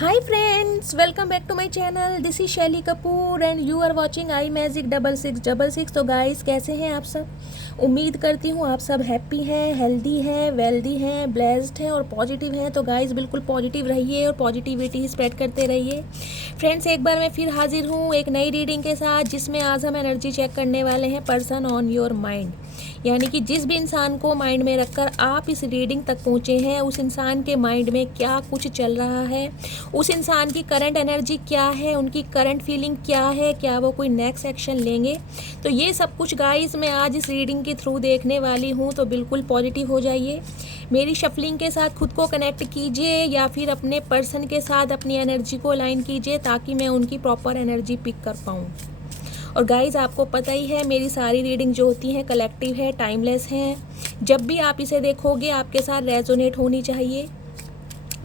Hi friends, welcome back to my channel. This is शैली Kapoor and you are watching I magic 6666। तो guys कैसे हैं आप सब? उम्मीद करती हूँ आप सब हैप्पी हैं, हेल्दी हैं, वेल्दी हैं, ब्लेस्ड हैं और पॉजिटिव हैं। तो गाइस बिल्कुल पॉजिटिव रहिए और पॉजिटिविटी स्प्रेड करते रहिए। फ्रेंड्स एक बार मैं फिर हाजिर हूँ एक नई रीडिंग के साथ, जिसमें आज हम एनर्जी चेक करने वाले हैं पर्सन ऑन योर माइंड। यानी कि जिस भी इंसान को माइंड में रखकर आप इस रीडिंग तक पहुँचे हैं, उस इंसान के माइंड में क्या कुछ चल रहा है, उस इंसान की करंट एनर्जी क्या है, उनकी करंट फीलिंग क्या है, क्या वो कोई नेक्स्ट एक्शन लेंगे। तो ये सब कुछ गाइस मैं आज इस रीडिंग के थ्रू देखने वाली हूँ। तो बिल्कुल पॉजिटिव हो जाइए, मेरी शफलिंग के साथ खुद को कनेक्ट कीजिए या फिर अपने पर्सन के साथ अपनी एनर्जी को अलाइन कीजिए, ताकि मैं उनकी प्रॉपर एनर्जी पिक कर पाऊँ। और गाइज़ आपको पता ही है मेरी सारी रीडिंग जो होती हैं कलेक्टिव है, टाइमलेस हैं। जब भी आप इसे देखोगे आपके साथ रेजोनेट होनी चाहिए,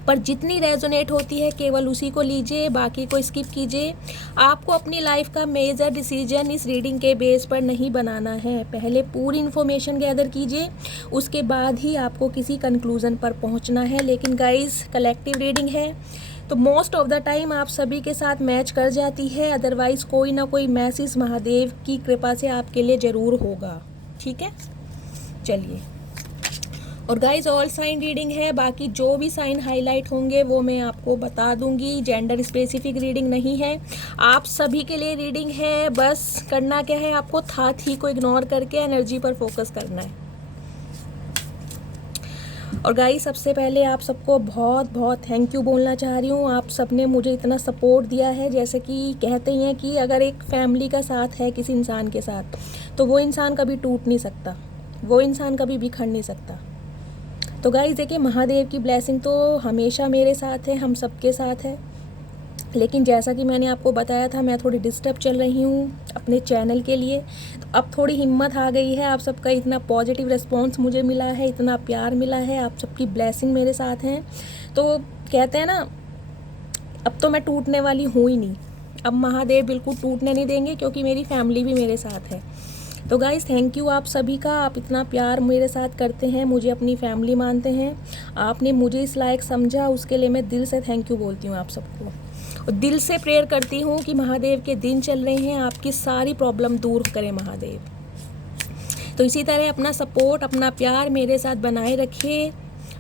पर जितनी रेजोनेट होती है केवल उसी को लीजिए, बाकी को स्किप कीजिए। आपको अपनी लाइफ का मेजर डिसीजन इस रीडिंग के बेस पर नहीं बनाना है। पहले पूरी इन्फॉर्मेशन गैदर कीजिए, उसके बाद ही आपको किसी कंक्लूज़न पर पहुंचना है। लेकिन गाइस कलेक्टिव रीडिंग है तो मोस्ट ऑफ द टाइम आप सभी के साथ मैच कर जाती है, अदरवाइज़ कोई ना कोई मैसेज महादेव की कृपा से आपके लिए ज़रूर होगा। ठीक है, चलिए। और गाइज ऑल साइन रीडिंग है, बाकी जो भी साइन हाईलाइट होंगे वो मैं आपको बता दूंगी। जेंडर स्पेसिफिक रीडिंग नहीं है, आप सभी के लिए रीडिंग है। बस करना क्या है, आपको थॉट ही को इग्नोर करके एनर्जी पर फोकस करना है। और गाइस सबसे पहले आप सबको बहुत बहुत थैंक यू बोलना चाह रही हूँ। आप सब ने मुझे इतना सपोर्ट दिया है। जैसे कि कहते हैं कि अगर एक फैमिली का साथ है किसी इंसान के साथ, तो वो इंसान कभी टूट नहीं सकता, वो इंसान कभी बिखर नहीं सकता। तो गाइस देखिए, महादेव की ब्लेसिंग तो हमेशा मेरे साथ है, हम सबके साथ है। लेकिन जैसा कि मैंने आपको बताया था, मैं थोड़ी डिस्टर्ब चल रही हूँ अपने चैनल के लिए। तो अब थोड़ी हिम्मत आ गई है। आप सबका इतना पॉजिटिव रिस्पॉन्स मुझे मिला है, इतना प्यार मिला है, आप सबकी ब्लेसिंग मेरे साथ हैं। तो कहते हैं ना, अब तो मैं टूटने वाली हूँ ही नहीं। अब महादेव बिल्कुल टूटने नहीं देंगे, क्योंकि मेरी फैमिली भी मेरे साथ है। तो गाइज़ थैंक यू आप सभी का, आप इतना प्यार मेरे साथ करते हैं, मुझे अपनी फैमिली मानते हैं, आपने मुझे इस लायक समझा, उसके लिए मैं दिल से थैंक यू बोलती हूँ आप सबको। और दिल से प्रेयर करती हूँ कि महादेव के दिन चल रहे हैं, आपकी सारी प्रॉब्लम दूर करें महादेव। तो इसी तरह अपना सपोर्ट, अपना प्यार मेरे साथ बनाए रखिए।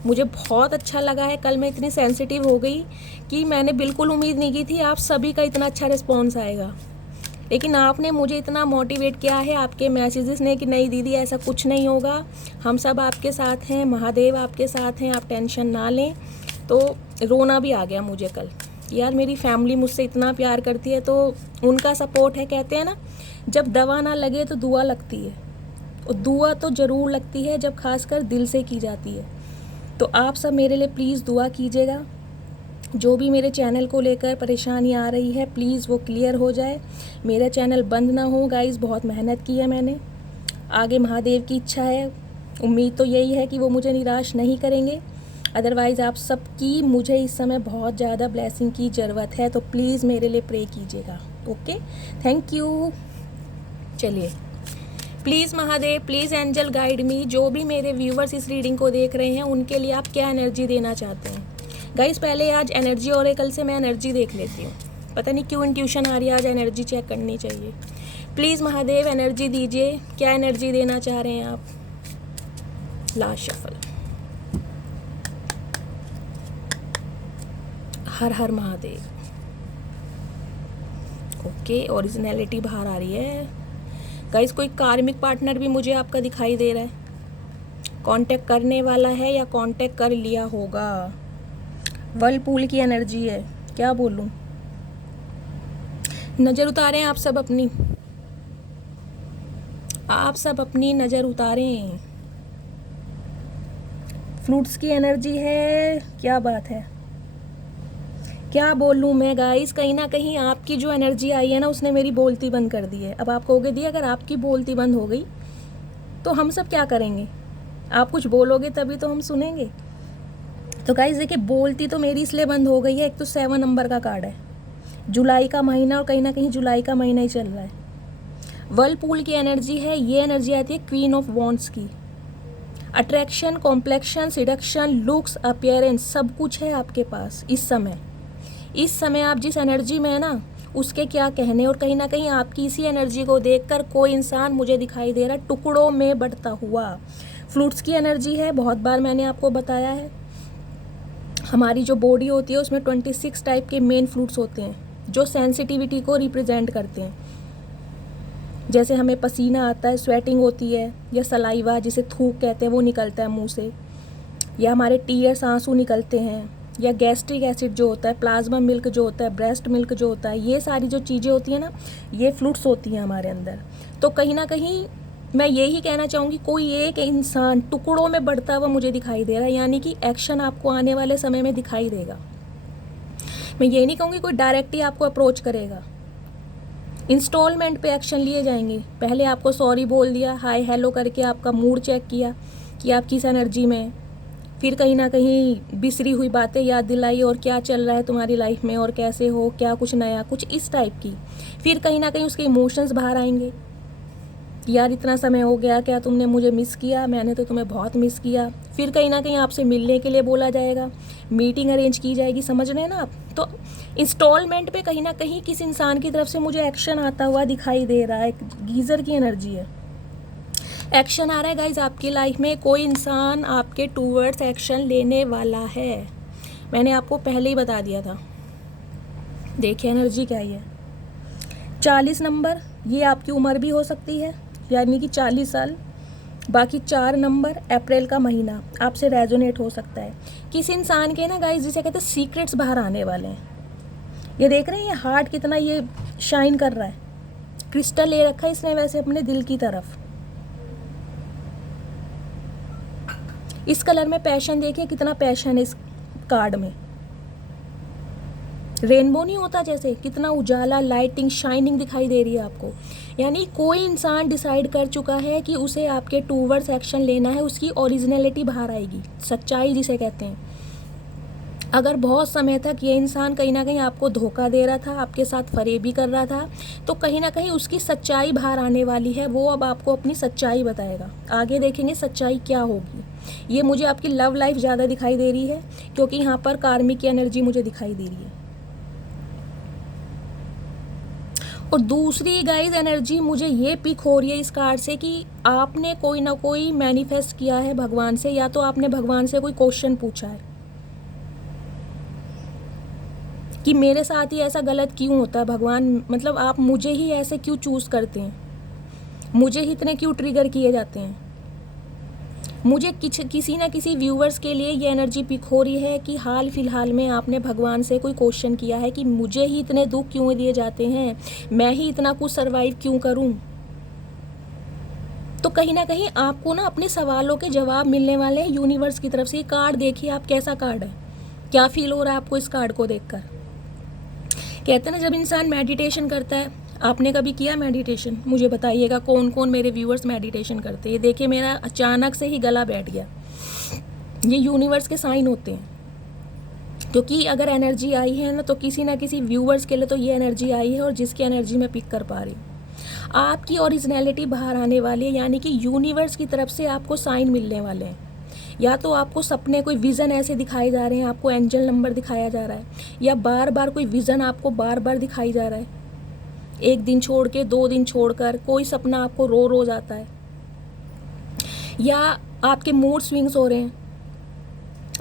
मुझे बहुत अच्छा लगा है, कल मैं इतनी सेंसिटिव हो गई कि मैंने बिल्कुल उम्मीद नहीं की थी आप सभी का इतना अच्छा रिस्पॉन्स आएगा। लेकिन आपने मुझे इतना मोटिवेट किया है आपके मैसेजेस ने कि नहीं दीदी ऐसा कुछ नहीं होगा, हम सब आपके साथ हैं, महादेव आपके साथ हैं, आप टेंशन ना लें। तो रोना भी आ गया मुझे कल, यार मेरी फैमिली मुझसे इतना प्यार करती है, तो उनका सपोर्ट है। कहते हैं ना, जब दवा ना लगे तो दुआ लगती है, और दुआ तो ज़रूर लगती है जब खासकर दिल से की जाती है। तो आप सब मेरे लिए प्लीज़ दुआ कीजिएगा। जो भी मेरे चैनल को लेकर परेशानी आ रही है, प्लीज़ वो क्लियर हो जाए, मेरा चैनल बंद ना हो। गाइस बहुत मेहनत की है मैंने, आगे महादेव की इच्छा है, उम्मीद तो यही है कि वो मुझे निराश नहीं करेंगे। अदरवाइज़ आप सबकी मुझे इस समय बहुत ज़्यादा ब्लेसिंग की ज़रूरत है, तो प्लीज़ मेरे लिए प्रे कीजिएगा। Okay, thank you. चलिए, please Mahadev, please angel guide me. जो भी मेरे व्यूवर्स इस रीडिंग को देख रहे हैं, उनके लिए आप क्या एनर्जी देना चाहते हैं। गाइस पहले आज एनर्जी ओरेकल से मैं एनर्जी देख लेती हूँ, पता नहीं क्यों इंट्यूशन आ रही है, आज एनर्जी चेक करनी चाहिए। प्लीज़ महादेव एनर्जी दीजिए, क्या एनर्जी देना चाह रहे हैं आप। Last shuffle. Har Har Mahadev. Okay, originality बाहर आ रही है। गाइस कोई कार्मिक पार्टनर भी मुझे आपका दिखाई दे रहा है, कांटेक्ट करने वाला है या कांटेक्ट कर लिया होगा। वर्लपूल की एनर्जी है, क्या बोलूं। नज़र उतारें आप सब अपनी, आप सब अपनी नज़र उतारें। फ्रूट्स की एनर्जी है, क्या बात है, क्या बोलूं मैं। गाइस कहीं ना कहीं आपकी जो एनर्जी आई है ना, उसने मेरी बोलती बंद कर दी है। अब आप कहोगे दी अगर आपकी बोलती बंद हो गई तो हम सब क्या करेंगे, आप कुछ बोलोगे तभी तो हम सुनेंगे। तो गाइस देखिए, बोलती तो मेरी इसलिए बंद हो गई है, एक तो 7 नंबर का कार्ड है, जुलाई का महीना, और कहीं ना कहीं जुलाई का महीना ही चल रहा है। वर्लपूल की एनर्जी है, ये एनर्जी आती है क्वीन ऑफ वॉन्ड्स की। Attraction, complexion, seduction, looks, appearance, सब कुछ है आपके पास इस समय। इस समय आप जिस एनर्जी में है ना, उसके क्या कहने। और कहीं ना कहीं आपकी इसी एनर्जी को देखकर कोई इंसान मुझे दिखाई दे रहा है टुकड़ों में बढ़ता हुआ। फ्लूट्स की एनर्जी है, बहुत बार मैंने आपको बताया है। हमारी जो बॉडी होती है उसमें 26 टाइप के मेन फ्लूट्स होते हैं जो सेंसिटिविटी को रिप्रेजेंट करते हैं। जैसे हमें पसीना आता है, स्वेटिंग होती है, या सलाइवा जिसे थूक कहते हैं वो निकलता है मुंह से, या हमारे टीयर्स आंसू निकलते हैं, या गैस्ट्रिक एसिड जो होता है, प्लाज्मा मिल्क जो होता है, ब्रेस्ट मिल्क जो होता है, ये सारी जो चीज़ें होती हैं ना, ये फ्लूट्स होती हैं हमारे अंदर। तो कहीं ना कहीं मैं यही कहना चाहूँगी, कोई एक इंसान टुकड़ों में बढ़ता हुआ मुझे दिखाई दे रहा है, यानी कि एक्शन आपको आने वाले समय में दिखाई देगा। मैं ये नहीं कहूँगी कोई डायरेक्ट ही आपको अप्रोच करेगा, इंस्टॉलमेंट पे एक्शन लिए जाएंगे। पहले आपको सॉरी बोल दिया, हाय हेलो करके आपका मूड चेक किया कि आप किस एनर्जी में, फिर कहीं ना कहीं बिसरी हुई बातें याद दिलाई और क्या चल रहा है तुम्हारी लाइफ में और कैसे हो, क्या कुछ नया, कुछ इस टाइप की। फिर कहीं ना कहीं उसके इमोशंस बाहर आएंगे, यार इतना समय हो गया, क्या तुमने मुझे मिस किया, मैंने तो तुम्हें बहुत मिस किया। फिर कहीं ना कहीं आपसे मिलने के लिए बोला जाएगा, मीटिंग अरेंज की जाएगी, समझ रहे हैं ना आप। तो इंस्टॉलमेंट पे कहीं ना कहीं किस इंसान की तरफ से मुझे एक्शन आता हुआ दिखाई दे रहा है। एक गीज़र की एनर्जी है, एक्शन आ रहा है गाइज आपकी लाइफ में। कोई इंसान आपके टूवर्ड्स एक्शन लेने वाला है, मैंने आपको पहले ही बता दिया था। देखिए एनर्जी क्या है, 40 नंबर, ये आपकी उम्र भी हो सकती है, यानी कि 40 साल। बाकी 4 नंबर, अप्रैल का महीना आपसे रेजोनेट हो सकता है। किस इंसान के ना गाइज, जिसे कहते हैं सीक्रेट्स बाहर आने वाले हैं। ये देख रहे हैं ये हार्ट कितना ये शाइन कर रहा है, क्रिस्टल ले रखा है इसने वैसे अपने दिल की तरफ। इस कलर में पैशन देखिए, कितना पैशन है इस कार्ड में। रेनबो नहीं होता जैसे, कितना उजाला, लाइटिंग, शाइनिंग दिखाई दे रही है आपको। यानी कोई इंसान डिसाइड कर चुका है कि उसे आपके टूवर्ड्स एक्शन लेना है, उसकी ओरिजिनलिटी बाहर आएगी, सच्चाई जिसे कहते हैं। अगर बहुत समय तक ये इंसान कहीं ना कहीं आपको धोखा दे रहा था, आपके साथ फरेबी कर रहा था, तो कहीं ना कहीं उसकी सच्चाई बाहर आने वाली है। वो अब आपको अपनी सच्चाई बताएगा। आगे देखेंगे सच्चाई क्या होगी। ये मुझे आपकी लव लाइफ ज़्यादा दिखाई दे रही है, क्योंकि यहाँ पर कार्मिक की एनर्जी मुझे दिखाई दे रही है। और दूसरी गाइज एनर्जी मुझे ये पिक हो रही है इस कार्ड से कि आपने कोई ना कोई मैनिफेस्ट किया है भगवान से, या तो आपने भगवान से कोई क्वेश्चन पूछा है कि मेरे साथ ही ऐसा गलत क्यों होता है भगवान, मतलब आप मुझे ही ऐसे क्यों चूज़ करते हैं, मुझे ही इतने क्यों ट्रिगर किए जाते हैं। मुझे किसी ना किसी व्यूवर्स के लिए ये एनर्जी पिक हो रही है कि हाल फिलहाल में आपने भगवान से कोई क्वेश्चन किया है कि मुझे ही इतने दुख क्यों दिए जाते हैं, मैं ही इतना कुछ सरवाइव क्यों करूं। तो कहीं ना कहीं आपको ना अपने सवालों के जवाब मिलने वाले हैं यूनिवर्स की तरफ से। ये कार्ड देखिए आप, कैसा कार्ड है, क्या फील हो रहा है आपको इस कार्ड को देखकर। कहते हैं ना जब इंसान मेडिटेशन करता है, आपने कभी किया मेडिटेशन, मुझे बताइएगा कौन कौन मेरे व्यूअर्स मेडिटेशन करते हैं। ये देखिए मेरा अचानक से ही गला बैठ गया, ये यूनिवर्स के साइन होते हैं। क्योंकि अगर एनर्जी आई है ना, तो किसी ना किसी व्यूअर्स के लिए तो ये एनर्जी आई है, और जिसकी एनर्जी मैं पिक कर पा रही हूँ। आपकी ओरिजिनलिटी बाहर आने वाली है, यानी कि यूनिवर्स की तरफ से आपको साइन मिलने वाले हैं। या तो आपको सपने, कोई विज़न ऐसे दिखाए जा रहे हैं, आपको एंजल नंबर दिखाया जा रहा है, या बार बार कोई विज़न आपको बार बार दिखाई जा रहा है, एक दिन छोड़ के, 2 दिन छोड़कर कोई सपना आपको रोज़ आता है, या आपके मूड स्विंग्स हो रहे हैं,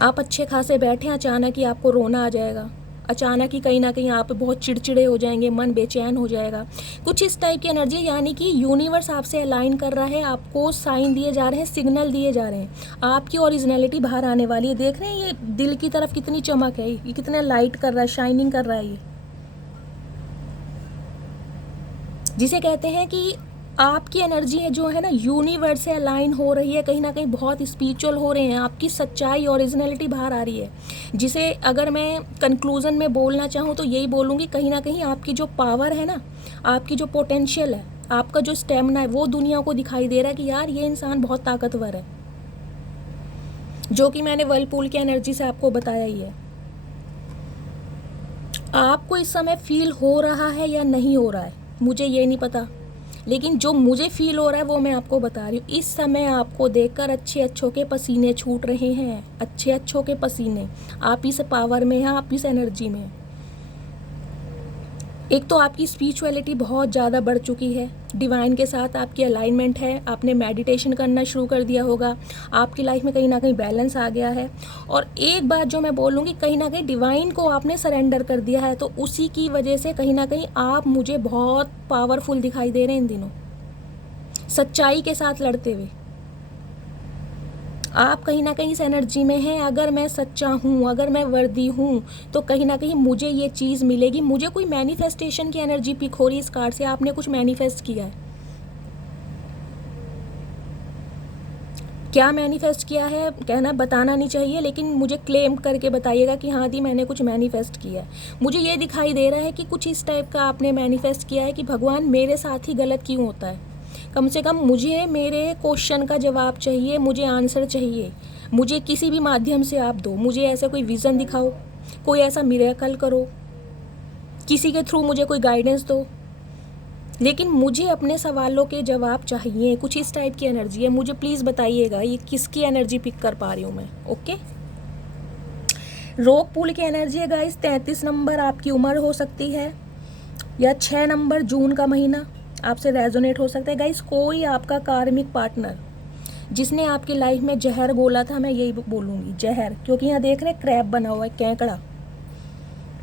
आप अच्छे खासे बैठे हैं, अचानक ही आपको रोना आ जाएगा, अचानक ही कहीं ना कहीं आप बहुत चिड़चिड़े हो जाएंगे, मन बेचैन हो जाएगा, कुछ इस टाइप की एनर्जी। यानी कि यूनिवर्स आपसे अलाइन कर रहा है, आपको साइन दिए जा रहे हैं, सिग्नल दिए जा रहे हैं, आपकी ओरिजिनलिटी बाहर आने वाली है। देख रहे हैं ये दिल की तरफ कितनी चमक है, ये कितना लाइट कर रहा है, शाइनिंग कर रहा है, ये जिसे कहते हैं कि आपकी एनर्जी है जो है ना यूनिवर्स से अलाइन हो रही है, कहीं ना कहीं बहुत स्पिरिचुअल हो रहे हैं, आपकी सच्चाई, ओरिजिनलिटी बाहर आ रही है। जिसे अगर मैं कंक्लूजन में बोलना चाहूँ तो यही बोलूँगी, कहीं ना कहीं आपकी जो पावर है ना, आपकी जो पोटेंशियल है, आपका जो स्टेमिना है, वो दुनिया को दिखाई दे रहा है कि यार ये इंसान बहुत ताकतवर है, जो कि मैंने वर्लपूल की एनर्जी से आपको बताया ही है। आपको इस समय फील हो रहा है या नहीं हो रहा है मुझे ये नहीं पता, लेकिन जो मुझे फील हो रहा है वो मैं आपको बता रही हूँ। इस समय आपको देखकर अच्छे के पसीने छूट रहे हैं, अच्छे के पसीने। आप इस पावर में हैं, आप इस एनर्जी में हैं। एक तो आपकी स्पिरिचुअलिटी बहुत ज़्यादा बढ़ चुकी है, डिवाइन के साथ आपकी अलाइनमेंट है, आपने मेडिटेशन करना शुरू कर दिया होगा, आपकी लाइफ में कहीं ना कहीं बैलेंस आ गया है। और एक बात जो मैं बोलूँगी, कहीं ना कहीं डिवाइन को आपने सरेंडर कर दिया है, तो उसी की वजह से कहीं ना कहीं आप मुझे बहुत पावरफुल दिखाई दे रहे हैं इन दिनों, सच्चाई के साथ लड़ते हुए। आप कहीं ना कहीं इस एनर्जी में हैं। अगर मैं सच्चा हूँ, अगर मैं वर्दी हूँ, तो कहीं ना कहीं मुझे ये चीज़ मिलेगी। मुझे कोई मैनिफेस्टेशन की एनर्जी पिक हो रही है इस कार्ड से, आपने कुछ मैनिफेस्ट किया है। क्या मैनिफेस्ट किया है कहना बताना नहीं चाहिए, लेकिन मुझे क्लेम करके बताइएगा कि हाँ दी मैंने कुछ मैनिफेस्ट किया है। मुझे ये दिखाई दे रहा है कि कुछ इस टाइप का आपने मैनिफेस्ट किया है कि भगवान मेरे साथ ही गलत क्यों होता है, कम से कम मुझे मेरे क्वेश्चन का जवाब चाहिए, मुझे आंसर चाहिए, मुझे किसी भी माध्यम से आप दो, मुझे ऐसा कोई विज़न दिखाओ, कोई ऐसा मिरेकल करो, किसी के थ्रू मुझे कोई गाइडेंस दो, लेकिन मुझे अपने सवालों के जवाब चाहिए। कुछ इस टाइप की एनर्जी है, मुझे प्लीज़ बताइएगा ये किसकी एनर्जी पिक कर पा रही हूँ मैं। ओके, रोग पुल की एनर्जी है गाइस। 33 नंबर आपकी उम्र हो सकती है, या 6 नंबर जून का महीना आपसे रेजोनेट हो सकता है गाइस। कोई आपका कार्मिक पार्टनर जिसने आपकी लाइफ में जहर घोला था, मैं यही बोलूँगी जहर, क्योंकि यहाँ देख रहे क्रैब बना हुआ है, केकड़ा।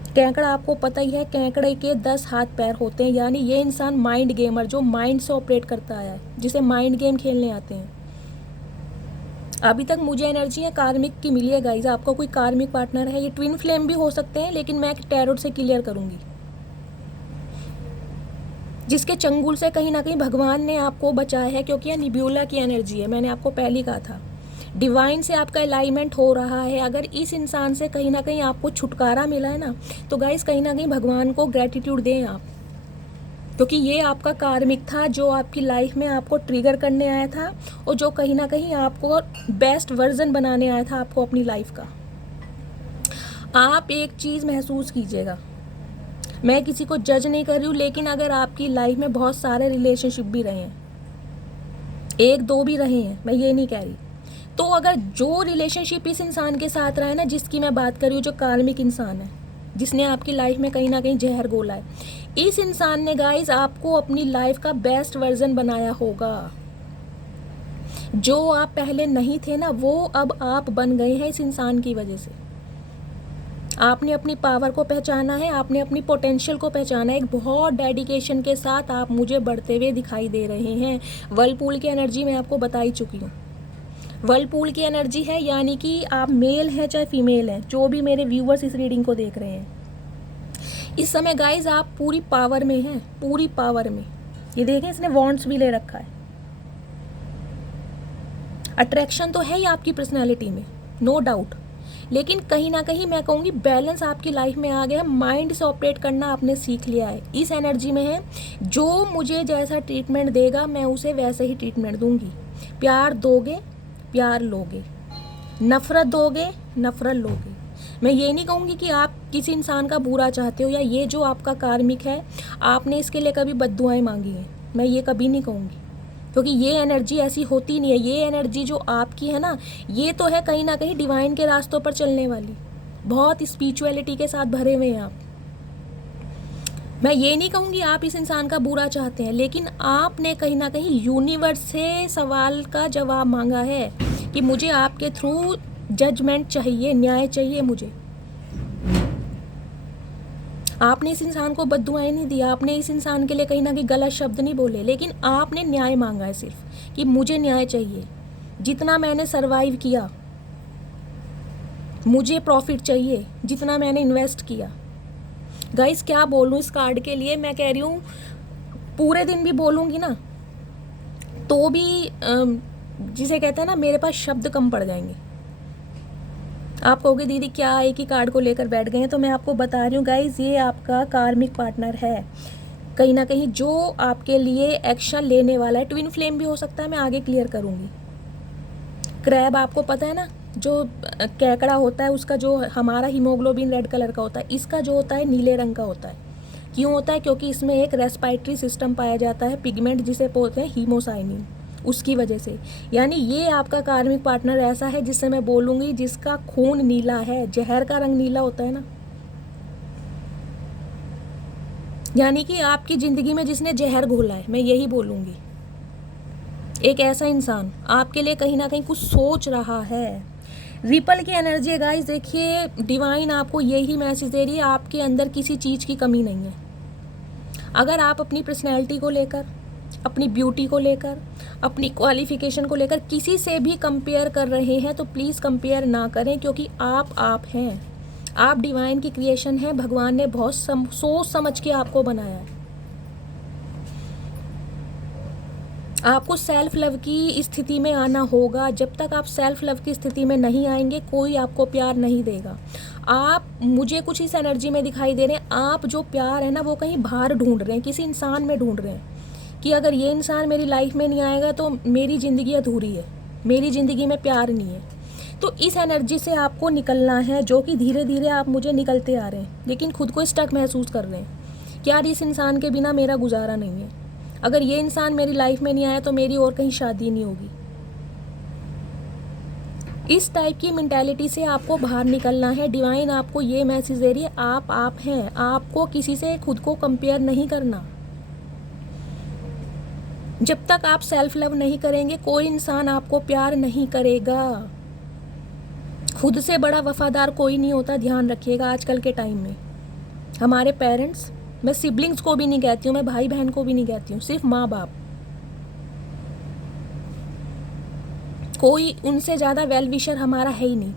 केकड़ा आपको पता ही है, केकड़े के 10 हाथ पैर होते हैं, यानी ये इंसान माइंड गेमर, जो माइंड से ऑपरेट करता आया है, जिसे माइंड गेम खेलने आते हैं। अभी तक मुझे एनर्जी है कार्मिक की मिली है गाइज। आपका कोई कार्मिक पार्टनर है, ये ट्विन फ्लेम भी हो सकते हैं, लेकिन मैं टैरोट से क्लियर करूंगी, जिसके चंगुल से कहीं ना कहीं भगवान ने आपको बचाया है, क्योंकि यह निब्यूला की एनर्जी है। मैंने आपको पहले कहा था डिवाइन से आपका अलाइनमेंट हो रहा है। अगर इस इंसान से कहीं ना कहीं आपको छुटकारा मिला है ना, तो गाइस कहीं ना कहीं भगवान को ग्रेटिट्यूड दें आप, क्योंकि ये आपका कार्मिक था जो आपकी लाइफ में आपको ट्रिगर करने आया था, और जो कहीं ना कहीं आपको बेस्ट वर्जन बनाने आया था आपको अपनी लाइफ का। आप एक चीज़ महसूस कीजिएगा, मैं किसी को जज नहीं कर रही हूँ, लेकिन अगर आपकी लाइफ में बहुत सारे रिलेशनशिप भी रहे हैं, एक दो भी रहे हैं, मैं ये नहीं कह रही, तो अगर जो रिलेशनशिप इस इंसान के साथ रहा है ना, जिसकी मैं बात कर रही हूँ, जो कार्मिक इंसान है, जिसने आपकी लाइफ में कहीं ना कहीं जहर घोला है, इस इंसान ने गाइस आपको अपनी लाइफ का बेस्ट वर्जन बनाया होगा। जो आप पहले नहीं थे ना, वो अब आप बन गए हैं इस इंसान की वजह से। आपने अपनी पावर को पहचाना है, आपने अपनी पोटेंशियल को पहचाना है। एक बहुत डेडिकेशन के साथ आप मुझे बढ़ते हुए दिखाई दे रहे हैं। वर्लपूल की एनर्जी मैं आपको बता ही चुकी हूँ। वर्लपूल की एनर्जी है, यानी कि आप मेल हैं चाहे फीमेल हैं, जो भी मेरे व्यूअर्स इस रीडिंग को देख रहे हैं, इस समय गाइज आप पूरी पावर में हैं, पूरी पावर में। ये देखें, इसने वॉन्ड्स भी ले रखा है। अट्रैक्शन तो है ही आपकी पर्सनैलिटी में, नो डाउट, लेकिन कहीं ना कहीं मैं कहूँगी बैलेंस आपकी लाइफ में आ गया। माइंड से ऑपरेट करना आपने सीख लिया है, इस एनर्जी में है। जो मुझे जैसा ट्रीटमेंट देगा मैं उसे वैसे ही ट्रीटमेंट दूंगी। प्यार दोगे, प्यार लोगे, नफ़रत दोगे, नफ़रत लोगे। मैं ये नहीं कहूँगी कि आप किसी इंसान का बुरा चाहते हो, या ये जो आपका कार्मिक है आपने इसके लिए कभी बद्दुआएं मांगी हैं, मैं ये कभी नहीं कहूँगी, क्योंकि ये एनर्जी ऐसी होती नहीं है। ये एनर्जी जो आपकी है ना, ये तो है कहीं ना कहीं डिवाइन के रास्तों पर चलने वाली, बहुत स्पिरिचुअलिटी के साथ भरे हुए हैं आप। मैं ये नहीं कहूँगी आप इस इंसान का बुरा चाहते हैं, लेकिन आपने कहीं ना कहीं यूनिवर्स से सवाल का जवाब मांगा है कि मुझे आपके थ्रू जजमेंट चाहिए, न्याय चाहिए मुझे। आपने इस इंसान को बद्दुआएं नहीं दी, आपने इस इंसान के लिए कहीं ना कहीं गलत शब्द नहीं बोले, लेकिन आपने न्याय मांगा है सिर्फ कि मुझे न्याय चाहिए। जितना मैंने सरवाइव किया मुझे प्रॉफिट चाहिए, जितना मैंने इन्वेस्ट किया। गाइस क्या बोलूँ इस कार्ड के लिए, मैं कह रही हूँ पूरे दिन भी बोलूँगी ना तो भी जिसे कहते हैं ना, मेरे पास शब्द कम पड़ जाएंगे। आप कहोगे दीदी क्या एक ही कार्ड को लेकर बैठ गए हैं, तो मैं आपको बता रही हूँ गाइज, ये आपका कार्मिक पार्टनर है कहीं ना कहीं, जो आपके लिए एक्शन लेने वाला है। ट्विन फ्लेम भी हो सकता है, मैं आगे क्लियर करूँगी। क्रैब आपको पता है ना, जो केकड़ा होता है उसका जो हमारा हीमोग्लोबिन रेड कलर का होता है, इसका जो होता है नीले रंग का होता है। क्यों होता है? क्योंकि इसमें एक रेस्पिरेटरी सिस्टम पाया जाता है, पिगमेंट जिसे बोलते हैं हीमोसाइनिन, उसकी वजह से। यानी ये आपका कार्मिक पार्टनर ऐसा है जिससे मैं बोलूँगी जिसका खून नीला है, जहर का रंग नीला होता है ना, यानी कि आपकी ज़िंदगी में जिसने जहर घोला है, मैं यही बोलूँगी। एक ऐसा इंसान आपके लिए कहीं ना कहीं कुछ सोच रहा है। रिपल की एनर्जी है गाइस, देखिए डिवाइन आपको यही मैसेज दे रही है, आपके अंदर किसी चीज़ की कमी नहीं है। अगर आप अपनी पर्सनैलिटी को लेकर, अपनी ब्यूटी को लेकर, अपनी क्वालिफिकेशन को लेकर किसी से भी कंपेयर कर रहे हैं तो प्लीज़ कंपेयर ना करें, क्योंकि आप हैं। आप डिवाइन की क्रिएशन है। भगवान ने बहुत सोच समझ के आपको बनाया है। आपको सेल्फ लव की स्थिति में आना होगा। जब तक आप सेल्फ लव की स्थिति में नहीं आएंगे, कोई आपको प्यार नहीं देगा। आप मुझे कुछ इस एनर्जी में दिखाई दे रहे हैं, आप जो प्यार है ना वो कहीं बाहर ढूंढ रहे हैं, किसी इंसान में ढूंढ रहे हैं कि अगर ये इंसान मेरी लाइफ में नहीं आएगा तो मेरी ज़िंदगी अधूरी है, मेरी ज़िंदगी में प्यार नहीं है। तो इस एनर्जी से आपको निकलना है, जो कि धीरे धीरे आप मुझे निकलते आ रहे हैं, लेकिन खुद को स्टक महसूस कर रहे हैं कि यार इस इंसान के बिना मेरा गुजारा नहीं है, अगर ये इंसान मेरी लाइफ में नहीं आया तो मेरी और कहीं शादी नहीं होगी। इस टाइप की मेंटालिटी से आपको बाहर निकलना है। डिवाइन आपको ये मैसेज दे रही है, आप हैं। आपको किसी से खुद को कंपेयर नहीं करना। जब तक आप सेल्फ लव नहीं करेंगे, कोई इंसान आपको प्यार नहीं करेगा। खुद से बड़ा वफादार कोई नहीं होता, ध्यान रखिएगा आजकल के टाइम में। हमारे पेरेंट्स, मैं सिबलिंग्स को भी नहीं कहती हूँ, मैं भाई बहन को भी नहीं कहती हूँ, सिर्फ माँ बाप। कोई उनसे ज़्यादा वेल विशर हमारा है ही नहीं।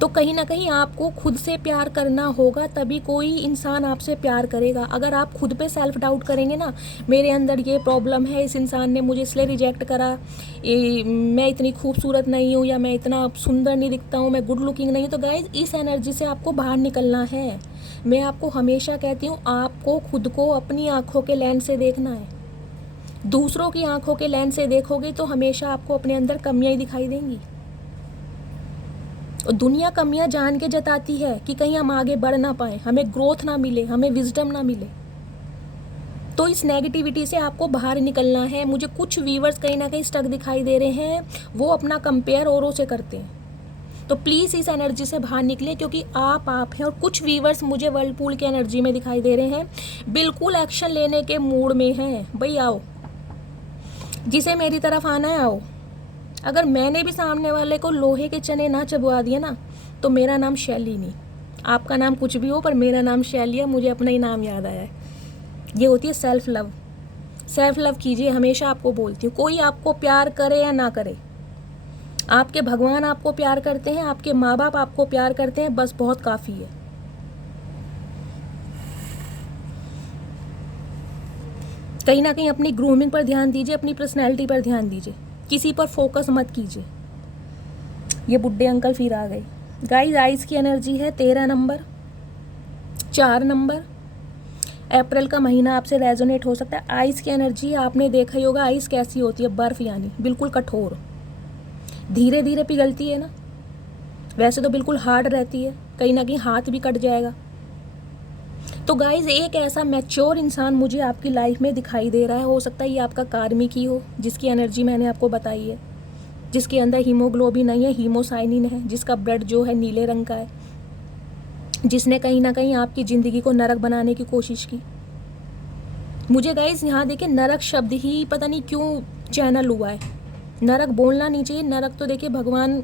तो कहीं ना कहीं आपको खुद से प्यार करना होगा, तभी कोई इंसान आपसे प्यार करेगा। अगर आप खुद पे सेल्फ डाउट करेंगे ना, मेरे अंदर ये प्रॉब्लम है, इस इंसान ने मुझे इसलिए रिजेक्ट करा, मैं इतनी खूबसूरत नहीं हूँ, या मैं इतना सुंदर नहीं दिखता हूँ, मैं गुड लुकिंग नहीं हूँ, तो गाइज इस एनर्जी से आपको बाहर निकलना है। मैं आपको हमेशा कहती हूँ, आपको खुद को अपनी आँखों के लेंस से देखना है। दूसरों की आंखों के लेंस से देखोगे तो हमेशा आपको अपने अंदर कमियां ही दिखाई देंगी। और दुनिया कमियां जान के जताती है कि कहीं हम आगे बढ़ ना पाए, हमें ग्रोथ ना मिले, हमें विजडम ना मिले। तो इस नेगेटिविटी से आपको बाहर निकलना है। मुझे कुछ व्यूअर्स कहीं ना कहीं स्टक दिखाई दे रहे हैं, वो अपना कंपेयर औरों से करते हैं। तो प्लीज़ इस एनर्जी से बाहर निकले, क्योंकि आप हैं। और कुछ व्यूअर्स मुझे वर्लपूल की एनर्जी में दिखाई दे रहे हैं, बिल्कुल एक्शन लेने के मूड में हैं। भाई आओ, जिसे मेरी तरफ आना है आओ। अगर मैंने भी सामने वाले को लोहे के चने ना चबवा दिए ना, तो मेरा नाम शैली नहीं। आपका नाम कुछ भी हो, पर मेरा नाम शैली है। मुझे अपना ही नाम याद आया है। ये होती है सेल्फ लव। सेल्फ लव कीजिए, हमेशा आपको बोलती हूँ। कोई आपको प्यार करे या ना करे, आपके भगवान आपको प्यार करते हैं, आपके माँ बाप आपको प्यार करते हैं, बस बहुत काफ़ी है। कहीं ना कहीं अपनी ग्रूमिंग पर ध्यान दीजिए, अपनी पर्सनैलिटी पर ध्यान दीजिए, किसी पर फोकस मत कीजिए। ये बुड्ढे अंकल फिर आ गए। गाइस आइस की एनर्जी है 13 नंबर, 4 नंबर। अप्रैल का महीना आपसे रेजोनेट हो सकता है। आइस की एनर्जी आपने देखा ही होगा, आइस कैसी होती है, बर्फ़ यानी बिल्कुल कठोर, धीरे धीरे पिघलती है ना। वैसे तो बिल्कुल हार्ड रहती है, कहीं ना कहीं हाथ भी कट जाएगा। तो गाइज एक ऐसा मैच्योर इंसान मुझे आपकी लाइफ में दिखाई दे रहा है। हो सकता है ये आपका कार्मिक ही हो, जिसकी एनर्जी मैंने आपको बताई है, जिसके अंदर हीमोग्लोबिन नहीं है, हीमोसाइनिन है, जिसका ब्लड जो है नीले रंग का है, जिसने कहीं ना कहीं आपकी ज़िंदगी को नरक बनाने की कोशिश की। मुझे गाइज यहाँ देखिए, नरक शब्द ही पता नहीं क्यों चैनल हुआ है। नरक बोलना नहीं चाहिए, नरक तो देखिए भगवान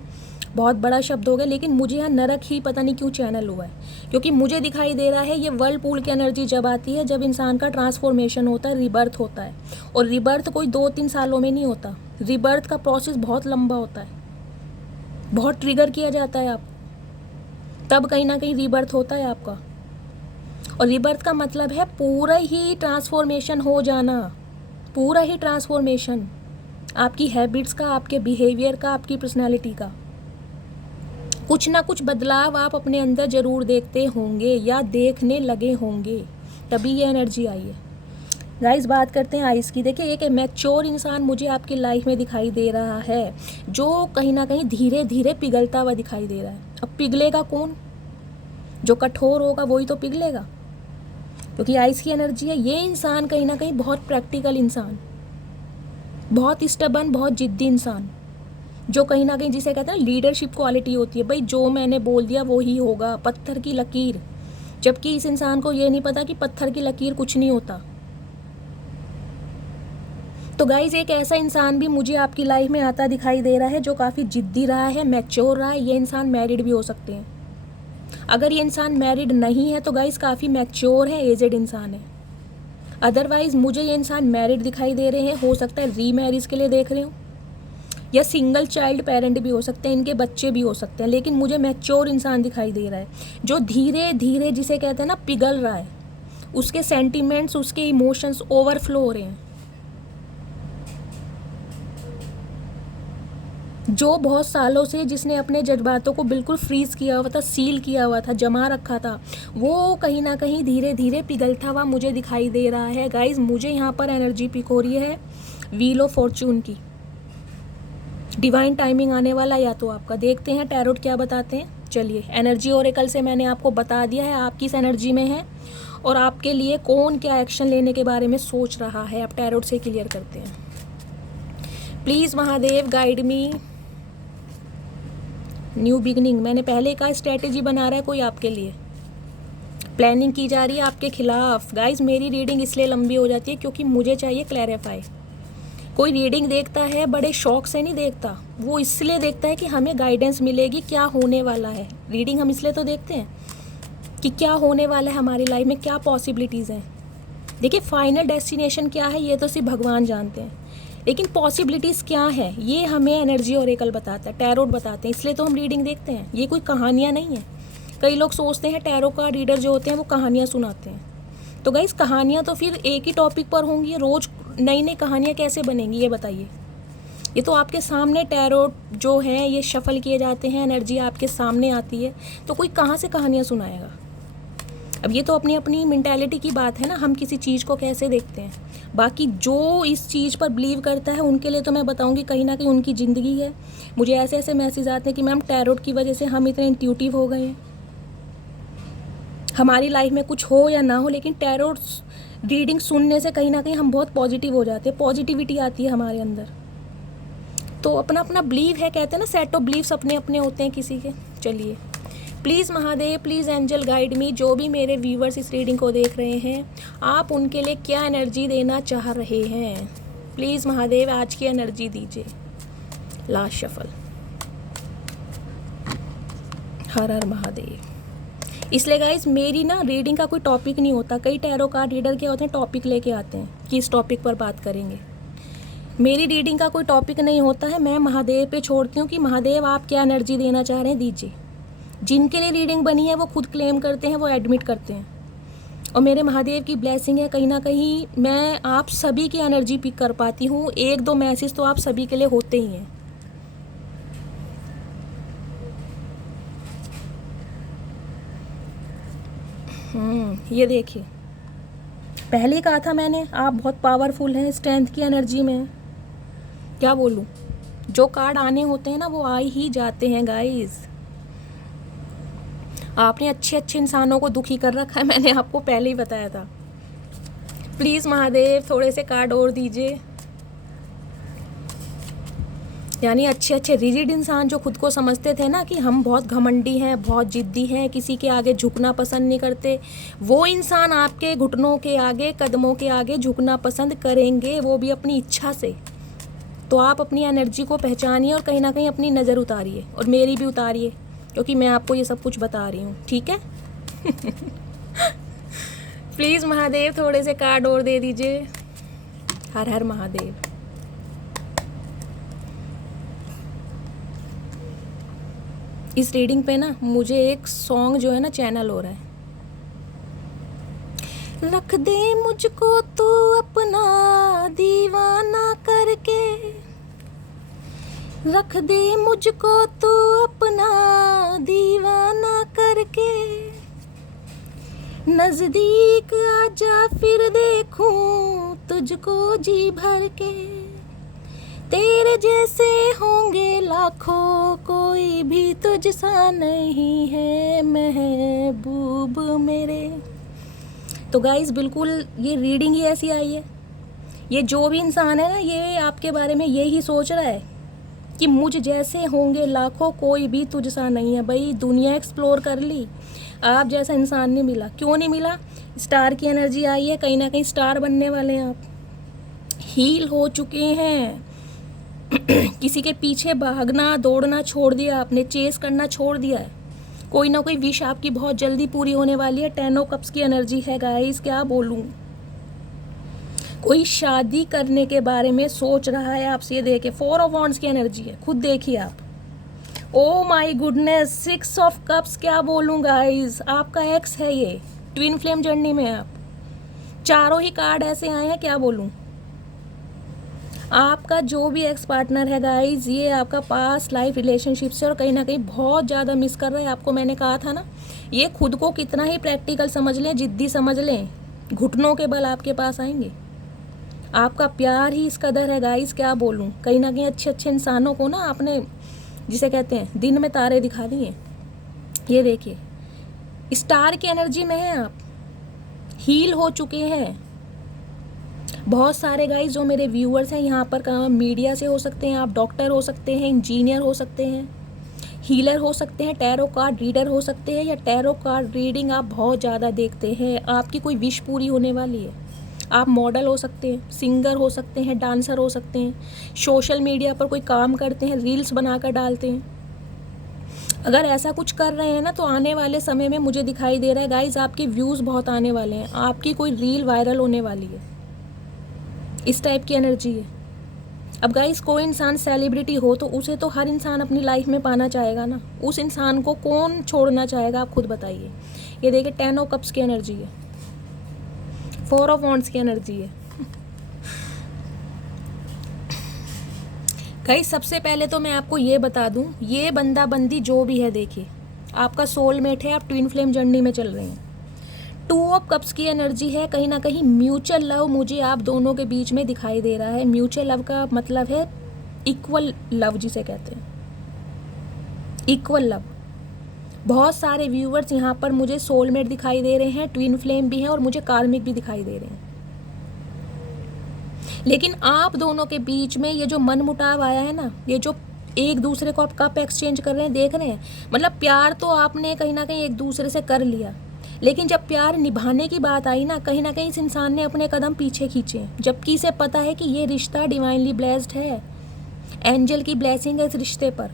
बहुत बड़ा शब्द हो गया, लेकिन मुझे यहाँ नरक ही पता नहीं क्यों चैनल हुआ है, क्योंकि मुझे दिखाई दे रहा है ये वर्लपूल की एनर्जी जब आती है, जब इंसान का ट्रांसफॉर्मेशन होता है, रिबर्थ होता है। और रिबर्थ कोई 2-3 सालों में नहीं होता, रिबर्थ का प्रोसेस बहुत लंबा होता है, बहुत ट्रिगर किया जाता है आपको, तब कहीं ना कहीं रिबर्थ होता है आपका। और रिबर्थ का मतलब है पूरा ही ट्रांसफॉर्मेशन हो जाना, पूरा ही ट्रांसफॉर्मेशन आपकी हैबिट्स का, आपके बिहेवियर का, आपकी पर्सनैलिटी का। कुछ ना कुछ बदलाव आप अपने अंदर ज़रूर देखते होंगे या देखने लगे होंगे, तभी ये एनर्जी आई है। गाइस बात करते हैं आइस की। देखिए एक मैच्योर इंसान मुझे आपकी लाइफ में दिखाई दे रहा है, जो कहीं ना कहीं धीरे धीरे पिघलता हुआ दिखाई दे रहा है। अब पिघलेगा कौन? जो कठोर होगा वही तो पिघलेगा, क्योंकि आइस की एनर्जी है। ये इंसान कहीं ना कहीं बहुत प्रैक्टिकल इंसान, बहुत स्टबर्न, बहुत जिद्दी इंसान, जो कहीं ना कहीं जिसे कहते हैं लीडरशिप क्वालिटी होती है। भाई जो मैंने बोल दिया वो ही होगा, पत्थर की लकीर, जबकि इस इंसान को ये नहीं पता कि पत्थर की लकीर कुछ नहीं होता। तो गाइज एक ऐसा इंसान भी मुझे आपकी लाइफ में आता दिखाई दे रहा है जो काफ़ी जिद्दी रहा है, मैच्योर रहा है। ये इंसान मैरिड भी हो सकते हैं। अगर ये इंसान मैरिड नहीं है तो गाइज काफ़ी मैच्योर है, एजेड इंसान है। अदरवाइज़ मुझे ये इंसान मैरिड दिखाई दे रहे हैं, हो सकता है रीमैरिज के लिए देख रहे हो, या सिंगल चाइल्ड पेरेंट भी हो सकते हैं, इनके बच्चे भी हो सकते हैं। लेकिन मुझे मैच्योर इंसान दिखाई दे रहा है जो धीरे धीरे, जिसे कहते हैं ना, पिघल रहा है। उसके सेंटिमेंट्स, उसके इमोशंस ओवरफ्लो हो रहे हैं। जो बहुत सालों से जिसने अपने जज्बातों को बिल्कुल फ्रीज किया हुआ था, सील किया हुआ था, जमा रखा था, वो कहीं ना कहीं धीरे धीरे पिघलता हुआ मुझे दिखाई दे रहा है। गाइज मुझे यहाँ पर एनर्जी पिक हो रही है व्हील ऑफ फॉर्च्यून की। डिवाइन टाइमिंग आने वाला या तो आपका। देखते हैं टैरोट क्या बताते हैं। चलिए, एनर्जी ओरेकल से मैंने आपको बता दिया है आप किस एनर्जी में हैं और आपके लिए कौन क्या एक्शन लेने के बारे में सोच रहा है। अब टैरोट से क्लियर करते हैं। Please Mahadev guide me. New beginning, मैंने पहले कहा स्ट्रेटेजी बना रहा है कोई आपके लिए, प्लानिंग की जा रही है आपके खिलाफ। गाइज मेरी रीडिंग इसलिए लंबी हो जाती है क्योंकि मुझे चाहिए क्लैरिफाई। कोई रीडिंग देखता है बड़े शौक से नहीं देखता, वो इसलिए देखता है कि हमें गाइडेंस मिलेगी क्या होने वाला है। रीडिंग हम इसलिए तो देखते हैं कि क्या होने वाला है हमारी लाइफ में, क्या पॉसिबिलिटीज़ हैं। देखिए फाइनल डेस्टिनेशन क्या है ये तो सिर्फ भगवान जानते हैं, लेकिन पॉसिबिलिटीज़ क्या है ये हमें एनर्जी ओरेकल बताता है, टैरोट बताते हैं। इसलिए तो हम रीडिंग देखते हैं। ये कोई कहानियाँ नहीं है। कई लोग सोचते हैं टैरो का रीडर जो होते हैं वो कहानियाँ सुनाते हैं। तो गाइस कहानियाँ तो फिर एक ही टॉपिक पर होंगी, रोज़ नई नई कहानियाँ कैसे बनेंगी ये बताइए। ये तो आपके सामने टैरोट जो हैं ये शफल किए जाते हैं, एनर्जी आपके सामने आती है, तो कोई कहाँ से कहानियाँ सुनाएगा। अब ये तो अपनी अपनी मेंटालिटी की बात है ना, हम किसी चीज़ को कैसे देखते हैं। बाकी जो इस चीज़ पर बिलीव करता है उनके लिए तो मैं बताऊंगी कहीं ना कहीं उनकी ज़िंदगी है। मुझे ऐसे ऐसे मैसेज आते हैं कि मैम टैरोट की वजह से हम इतने इंट्यूटिव हो गए हैं। हमारी लाइफ में कुछ हो या ना हो, लेकिन टैरोट रीडिंग सुनने से कहीं ना कहीं हम बहुत पॉजिटिव हो जाते हैं, पॉजिटिविटी आती है हमारे अंदर। तो अपना अपना बिलीव है, कहते हैं ना सेट ऑफ बिलीव्स अपने अपने होते हैं किसी के। चलिए please Mahadev, please angel guide me. जो भी मेरे व्यूवर्स इस रीडिंग को देख रहे हैं, आप उनके लिए क्या एनर्जी देना चाह रहे हैं। प्लीज़ महादेव आज की एनर्जी दीजिए। Last shuffle. हर हर महादेव। इसलिए गाइज मेरी ना रीडिंग का कोई टॉपिक नहीं होता। कई टैरो कार्ड रीडर क्या होते हैं टॉपिक लेके आते हैं कि इस टॉपिक पर बात करेंगे। मेरी रीडिंग का कोई टॉपिक नहीं होता है। मैं महादेव पे छोड़ती हूँ कि महादेव आप क्या एनर्जी देना चाह रहे हैं दीजिए। जिनके लिए रीडिंग बनी है वो खुद क्लेम करते हैं, वो एडमिट करते हैं, और मेरे महादेव की ब्लेसिंग है कहीं ना कहीं मैं आप सभी की एनर्जी पिक कर पाती हूँ। एक दो मैसेज तो आप सभी के लिए होते ही हैं। ये देखिए, पहले ही कहा था मैंने आप बहुत पावरफुल हैं, स्ट्रेंथ की एनर्जी में हैं। क्या बोलूँ, जो कार्ड आने होते हैं ना वो आ ही जाते हैं गाइस। आपने अच्छे अच्छे इंसानों को दुखी कर रखा है, मैंने आपको पहले ही बताया था। प्लीज़ महादेव थोड़े से कार्ड और दीजिए। यानी अच्छे अच्छे रिजिड इंसान जो खुद को समझते थे ना कि हम बहुत घमंडी हैं, बहुत जिद्दी हैं, किसी के आगे झुकना पसंद नहीं करते, वो इंसान आपके घुटनों के आगे, कदमों के आगे झुकना पसंद करेंगे, वो भी अपनी इच्छा से। तो आप अपनी एनर्जी को पहचानिए और कहीं ना कहीं अपनी नज़र उतारिए, और मेरी भी उतारिए, क्योंकि मैं आपको ये सब कुछ बता रही हूँ, ठीक है। प्लीज़ महादेव थोड़े से कार्ड और दे दीजिए। हर हर महादेव। इस रीडिंग पे ना मुझे एक सॉन्ग जो है ना चैनल हो रहा है। रख दे मुझको तू अपना दीवाना करके, रख दे मुझको तू अपना दीवाना करके, नजदीक आजा फिर देखूं तुझको जी भर के, तेरे जैसे होंगे लाखों कोई भी तुझसा नहीं है महबूब मेरे। तो गाइस बिल्कुल ये रीडिंग ही ऐसी आई है। ये जो भी इंसान है ना ये आपके बारे में यही सोच रहा है कि मुझ जैसे होंगे लाखों, कोई भी तुझ सा नहीं है। भाई दुनिया एक्सप्लोर कर ली, आप जैसा इंसान नहीं मिला। क्यों नहीं मिला? स्टार की एनर्जी आई है, कहीं ना कहीं स्टार बनने वाले हैं आप। हील हो चुके हैं। किसी के पीछे भागना दौड़ना छोड़ दिया आपने, चेस करना छोड़ दिया है। कोई ना कोई विश आपकी बहुत जल्दी पूरी होने वाली है। 10 ऑफ कप्स की एनर्जी है गाइस, क्या बोलूं। कोई शादी करने के बारे में सोच रहा है आपसे, ये देखे 4 ऑफ वॉन्ड्स की एनर्जी है, खुद देखिए आप। Oh my goodness, 6 of cups, क्या बोलूं गाइस। आपका एक्स है ये, ट्विन फ्लेम जर्नी में आप। चारों ही कार्ड ऐसे आए हैं, क्या बोलूं। आपका जो भी एक्स पार्टनर है गाइस, ये आपका पास्ट लाइफ रिलेशनशिप से और कहीं ना कहीं बहुत ज़्यादा मिस कर रहा है आपको। मैंने कहा था ना, ये खुद को कितना ही प्रैक्टिकल समझ लें, जिद्दी समझ लें, घुटनों के बल आपके पास आएंगे। आपका प्यार ही इस कदर है गाइस, क्या बोलूं। कहीं ना कहीं अच्छे अच्छे इंसानों को ना आपने, जिसे कहते हैं, दिन में तारे दिखा दिए। ये देखिए, स्टार की एनर्जी में है आप, हील हो चुके हैं। बहुत सारे गाइस जो मेरे व्यूअर्स हैं यहाँ पर, काम मीडिया से हो सकते हैं, आप डॉक्टर हो सकते हैं, इंजीनियर हो सकते हैं, हीलर हो सकते हैं, टैरो कार्ड रीडर हो सकते हैं, या टैरो कार्ड रीडिंग आप बहुत ज़्यादा देखते हैं, आपकी कोई विश पूरी होने वाली है। आप मॉडल हो सकते हैं, सिंगर हो सकते हैं, डांसर हो सकते हैं, सोशल मीडिया पर कोई काम करते हैं, रील्स बनाकर डालते हैं। अगर ऐसा कुछ कर रहे हैं ना, तो आने वाले समय में मुझे दिखाई दे रहा है गाइज, आपके व्यूज़ बहुत आने वाले हैं, आपकी कोई रील वायरल होने वाली है। इस टाइप की एनर्जी है। अब गाइस, कोई इंसान सेलिब्रिटी हो तो उसे तो हर इंसान अपनी लाइफ में पाना चाहेगा ना। उस इंसान को कौन छोड़ना चाहेगा, आप खुद बताइए। ये देखिए 10 ऑफ कप्स की एनर्जी है, 4 ऑफ वॉन्ड्स की एनर्जी है। गाइस, सबसे पहले तो मैं आपको ये बता दूं, ये बंदा बंदी जो भी है, देखिए आपका सोलमेट है, आप ट्विन फ्लेम जर्नी में चल रहे हैं। 2 ऑफ कप्स की एनर्जी है, कहीं ना कहीं म्यूचुअल लव मुझे आप दोनों के बीच में दिखाई दे रहा है। म्यूचुअल लव का मतलब है इक्वल लव, जिसे कहते हैं इक्वल लव। बहुत सारे व्यूअर्स यहाँ पर मुझे सोलमेट दिखाई दे रहे हैं, ट्विन फ्लेम भी हैं, और मुझे कार्मिक भी दिखाई दे रहे हैं। लेकिन आप दोनों के बीच में ये जो मन मुटाव आया है ना, ये जो एक दूसरे को आप कप एक्सचेंज कर रहे हैं, देख रहे हैं, मतलब प्यार तो आपने कहीं ना कहीं एक दूसरे से कर लिया, लेकिन जब प्यार निभाने की बात आई ना कहीं इस इंसान ने अपने कदम पीछे खींचे, जबकि इसे पता है कि ये रिश्ता डिवाइनली ब्लेस्ड है, एंजल की ब्लेसिंग है इस रिश्ते पर।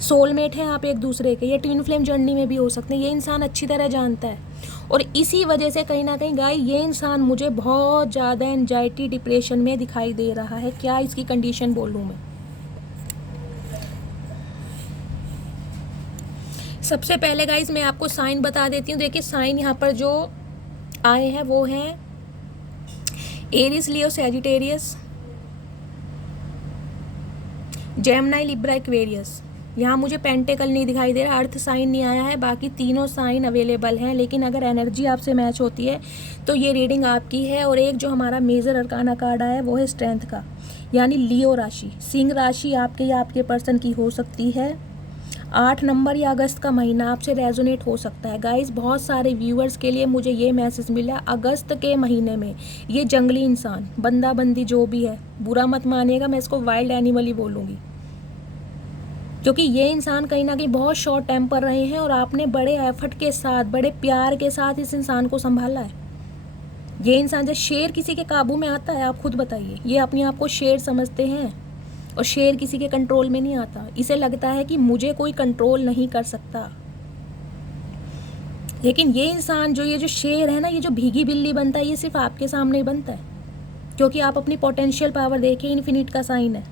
सोलमेट है आप एक दूसरे के, ये ट्विन फ्लेम जर्नी में भी हो सकते हैं, ये इंसान अच्छी तरह जानता है। और इसी वजह से कहीं ना कहीं गाय, ये इंसान मुझे बहुत ज़्यादा एंजाइटी डिप्रेशन में दिखाई दे रहा है। क्या इसकी कंडीशन बोलूँ मैं। सबसे पहले गाइज मैं आपको साइन बता देती हूँ। देखिए साइन यहाँ पर जो आए हैं वो हैं एरिस, लियो, सैजिटेरियस, जेमिनी, लिब्रा, एक्वेरियस। यहाँ मुझे पेंटेकल नहीं दिखाई दे रहा, अर्थ साइन नहीं आया है, बाकी तीनों साइन अवेलेबल हैं। लेकिन अगर एनर्जी आपसे मैच होती है तो ये रीडिंग आपकी है। और एक जो हमारा मेजर अरकाना कार्ड आया है वो है स्ट्रेंथ का, यानी लियो राशि, सिंह राशि आपके या आपके पर्सन की हो सकती है। 8 नंबर या अगस्त का महीना आपसे रेजोनेट हो सकता है। गाइस, बहुत सारे व्यूअर्स के लिए मुझे ये मैसेज मिला, अगस्त के महीने में ये जंगली इंसान, बंदा बंदी जो भी है, बुरा मत मानिएगा, मैं इसको वाइल्ड एनिमल ही बोलूँगी, क्योंकि ये इंसान कहीं ना कहीं बहुत शॉर्ट टेम्पर रहे हैं और आपने बड़े एफर्ट के साथ, बड़े प्यार के साथ इस इंसान को संभाला है। ये इंसान जब शेर किसी के काबू में आता है, आप खुद बताइए, ये अपने आप को शेर समझते हैं और शेर किसी के कंट्रोल में नहीं आता। इसे लगता है कि मुझे कोई कंट्रोल नहीं कर सकता। लेकिन ये इंसान जो, ये जो शेर है ना, ये जो भीगी बिल्ली बनता है, ये सिर्फ आपके सामने ही बनता है, क्योंकि आप अपनी पोटेंशियल पावर देखिए, इन्फिनिट का साइन है।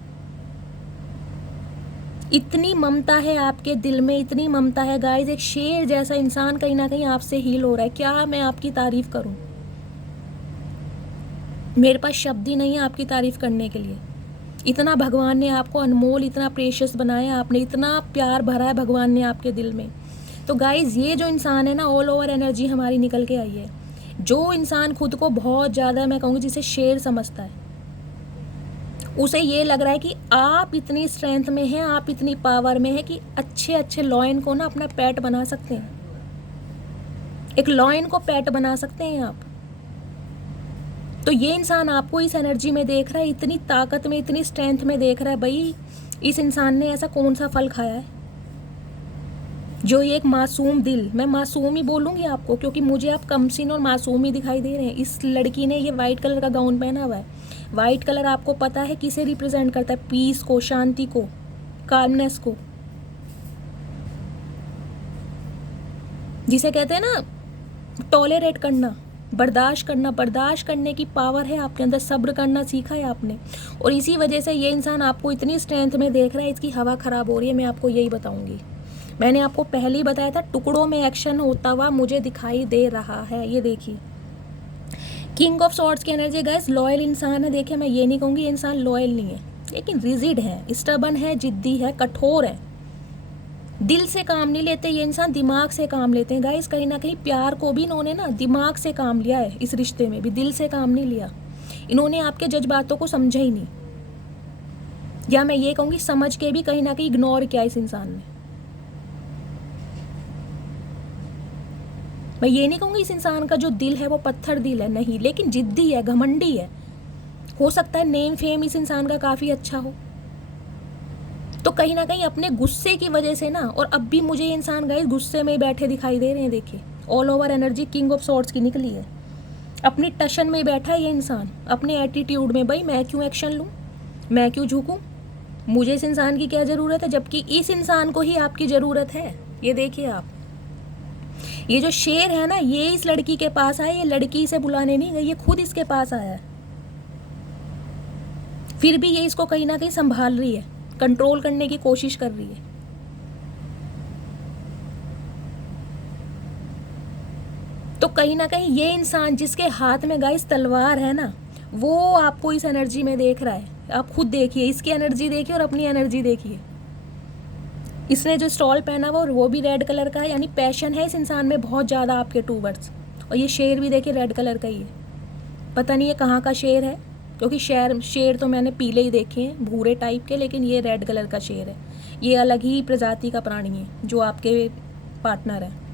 इतनी ममता है आपके दिल में, इतनी ममता है गाइस, एक शेर जैसा इंसान कहीं ना कहीं आपसे हील हो रहा है। क्या मैं आपकी तारीफ करूं, मेरे पास शब्द ही नहीं है आपकी तारीफ करने के लिए। इतना भगवान ने आपको अनमोल, इतना प्रेशियस बनाया, आपने इतना प्यार भरा है भगवान ने आपके दिल में। तो गाइज, ये जो इंसान है ना, ऑल ओवर एनर्जी हमारी निकल के आई है। जो इंसान खुद को बहुत ज़्यादा, मैं कहूँगी जिसे शेर समझता है, उसे ये लग रहा है कि आप इतनी स्ट्रेंथ में हैं, आप इतनी पावर में हैं कि अच्छे अच्छे लॉयन को ना अपना पेट बना सकते हैं। एक लॉयन को पेट बना सकते हैं आप। तो ये इंसान आपको इस एनर्जी में देख रहा है, इतनी ताकत में, इतनी स्ट्रेंथ में देख रहा है। भाई इस इंसान ने ऐसा कौन सा फल खाया है जो ये एक मासूम दिल, मैं मासूम ही बोलूँगी आपको क्योंकि मुझे आप कमसिन और मासूम ही दिखाई दे रहे हैं। इस लड़की ने ये वाइट कलर का गाउन पहना हुआ है। वाइट कलर आपको पता है किसे रिप्रेजेंट करता है? पीस को, शांति को, काल्मनेस को, जिसे कहते हैं ना टॉलरेट करना, बर्दाश्त करना। बर्दाश्त करने की पावर है आपके अंदर, सब्र करना सीखा है आपने, और इसी वजह से ये इंसान आपको इतनी स्ट्रेंथ में देख रहा है। इसकी हवा खराब हो रही है, मैं आपको यही बताऊंगी। मैंने आपको पहले ही बताया था, टुकड़ों में एक्शन होता हुआ मुझे दिखाई दे रहा है। ये देखिए किंग ऑफ सॉर्ड्स की एनर्जी गाइस, लॉयल इंसान है। देखिए मैं ये नहीं कहूँगी ये इंसान लॉयल नहीं है, लेकिन रिजिड है, स्टबन है, जिद्दी है, कठोर है, दिल से काम नहीं लेते ये इंसान, दिमाग से काम लेते हैं गाइस। कहीं ना कहीं प्यार को भी इन्होंने ना दिमाग से काम लिया है, इस रिश्ते में भी दिल से काम नहीं लिया। इन्होंने आपके जज्बातों को समझा ही नहीं, या मैं ये कहूँगी समझ के भी कहीं ना कहीं इग्नोर किया इस इंसान ने। मैं ये नहीं कहूँगी इस इंसान का जो दिल है वो पत्थर दिल है, नहीं, लेकिन जिद्दी है, घमंडी है। हो सकता है नेम फेम इस इंसान का काफ़ी अच्छा हो, तो कहीं ना कहीं अपने गुस्से की वजह से ना, और अब भी मुझे ये इंसान गाइस गुस्से में ही बैठे दिखाई दे रहे हैं। देखिए all over energy king of swords की निकली है, अपनी टशन में बैठा है ये इंसान, अपने एटीट्यूड में। भाई मैं क्यों एक्शन लूँ, मैं क्यों झुकूँ, मुझे इस इंसान की क्या ज़रूरत है, जबकि इस इंसान को ही आपकी ज़रूरत है। ये देखिए आप, ये जो शेर है ना, ये इस लड़की के पास आया, ये लड़की इसे बुलाने नहीं गई, ये खुद इसके पास आया है। फिर भी ये इसको कहीं ना कहीं संभाल रही है, कंट्रोल करने की कोशिश कर रही है। तो कहीं ना कहीं ये इंसान जिसके हाथ में गाइस तलवार है ना, वो आपको इस एनर्जी में देख रहा है। आप खुद देखिए, इसकी एनर्जी देखिए और अपनी एनर्जी देखिए। इसने जो स्टॉल पहना हुआ और वो भी रेड कलर का है, यानी पैशन है इस इंसान में बहुत ज़्यादा आपके टूवर्ड्स। और ये शेर भी देखिए रेड कलर का ही है, पता नहीं ये कहाँ का शेर है, क्योंकि शेर तो मैंने पीले ही देखे हैं, भूरे टाइप के, लेकिन ये रेड कलर का शेर है। ये अलग ही प्रजाति का प्राणी है जो आपके पार्टनर है।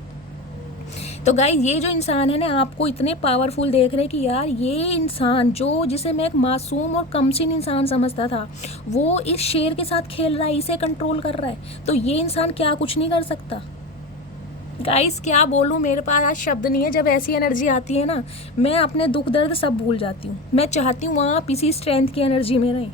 तो गाइस ये जो इंसान है ना, आपको इतने पावरफुल देख रहे हैं कि यार ये इंसान जिसे मैं एक मासूम और कमसिन इंसान समझता था, वो इस शेर के साथ खेल रहा है, इसे कंट्रोल कर रहा है। तो ये इंसान क्या कुछ नहीं कर सकता गाइस, क्या बोलूँ, मेरे पास आज शब्द नहीं है। जब ऐसी एनर्जी आती है ना, मैं अपने दुख दर्द सब भूल जाती हूँ। मैं चाहती हूँ आप इसी स्ट्रेंथ की एनर्जी में रहें।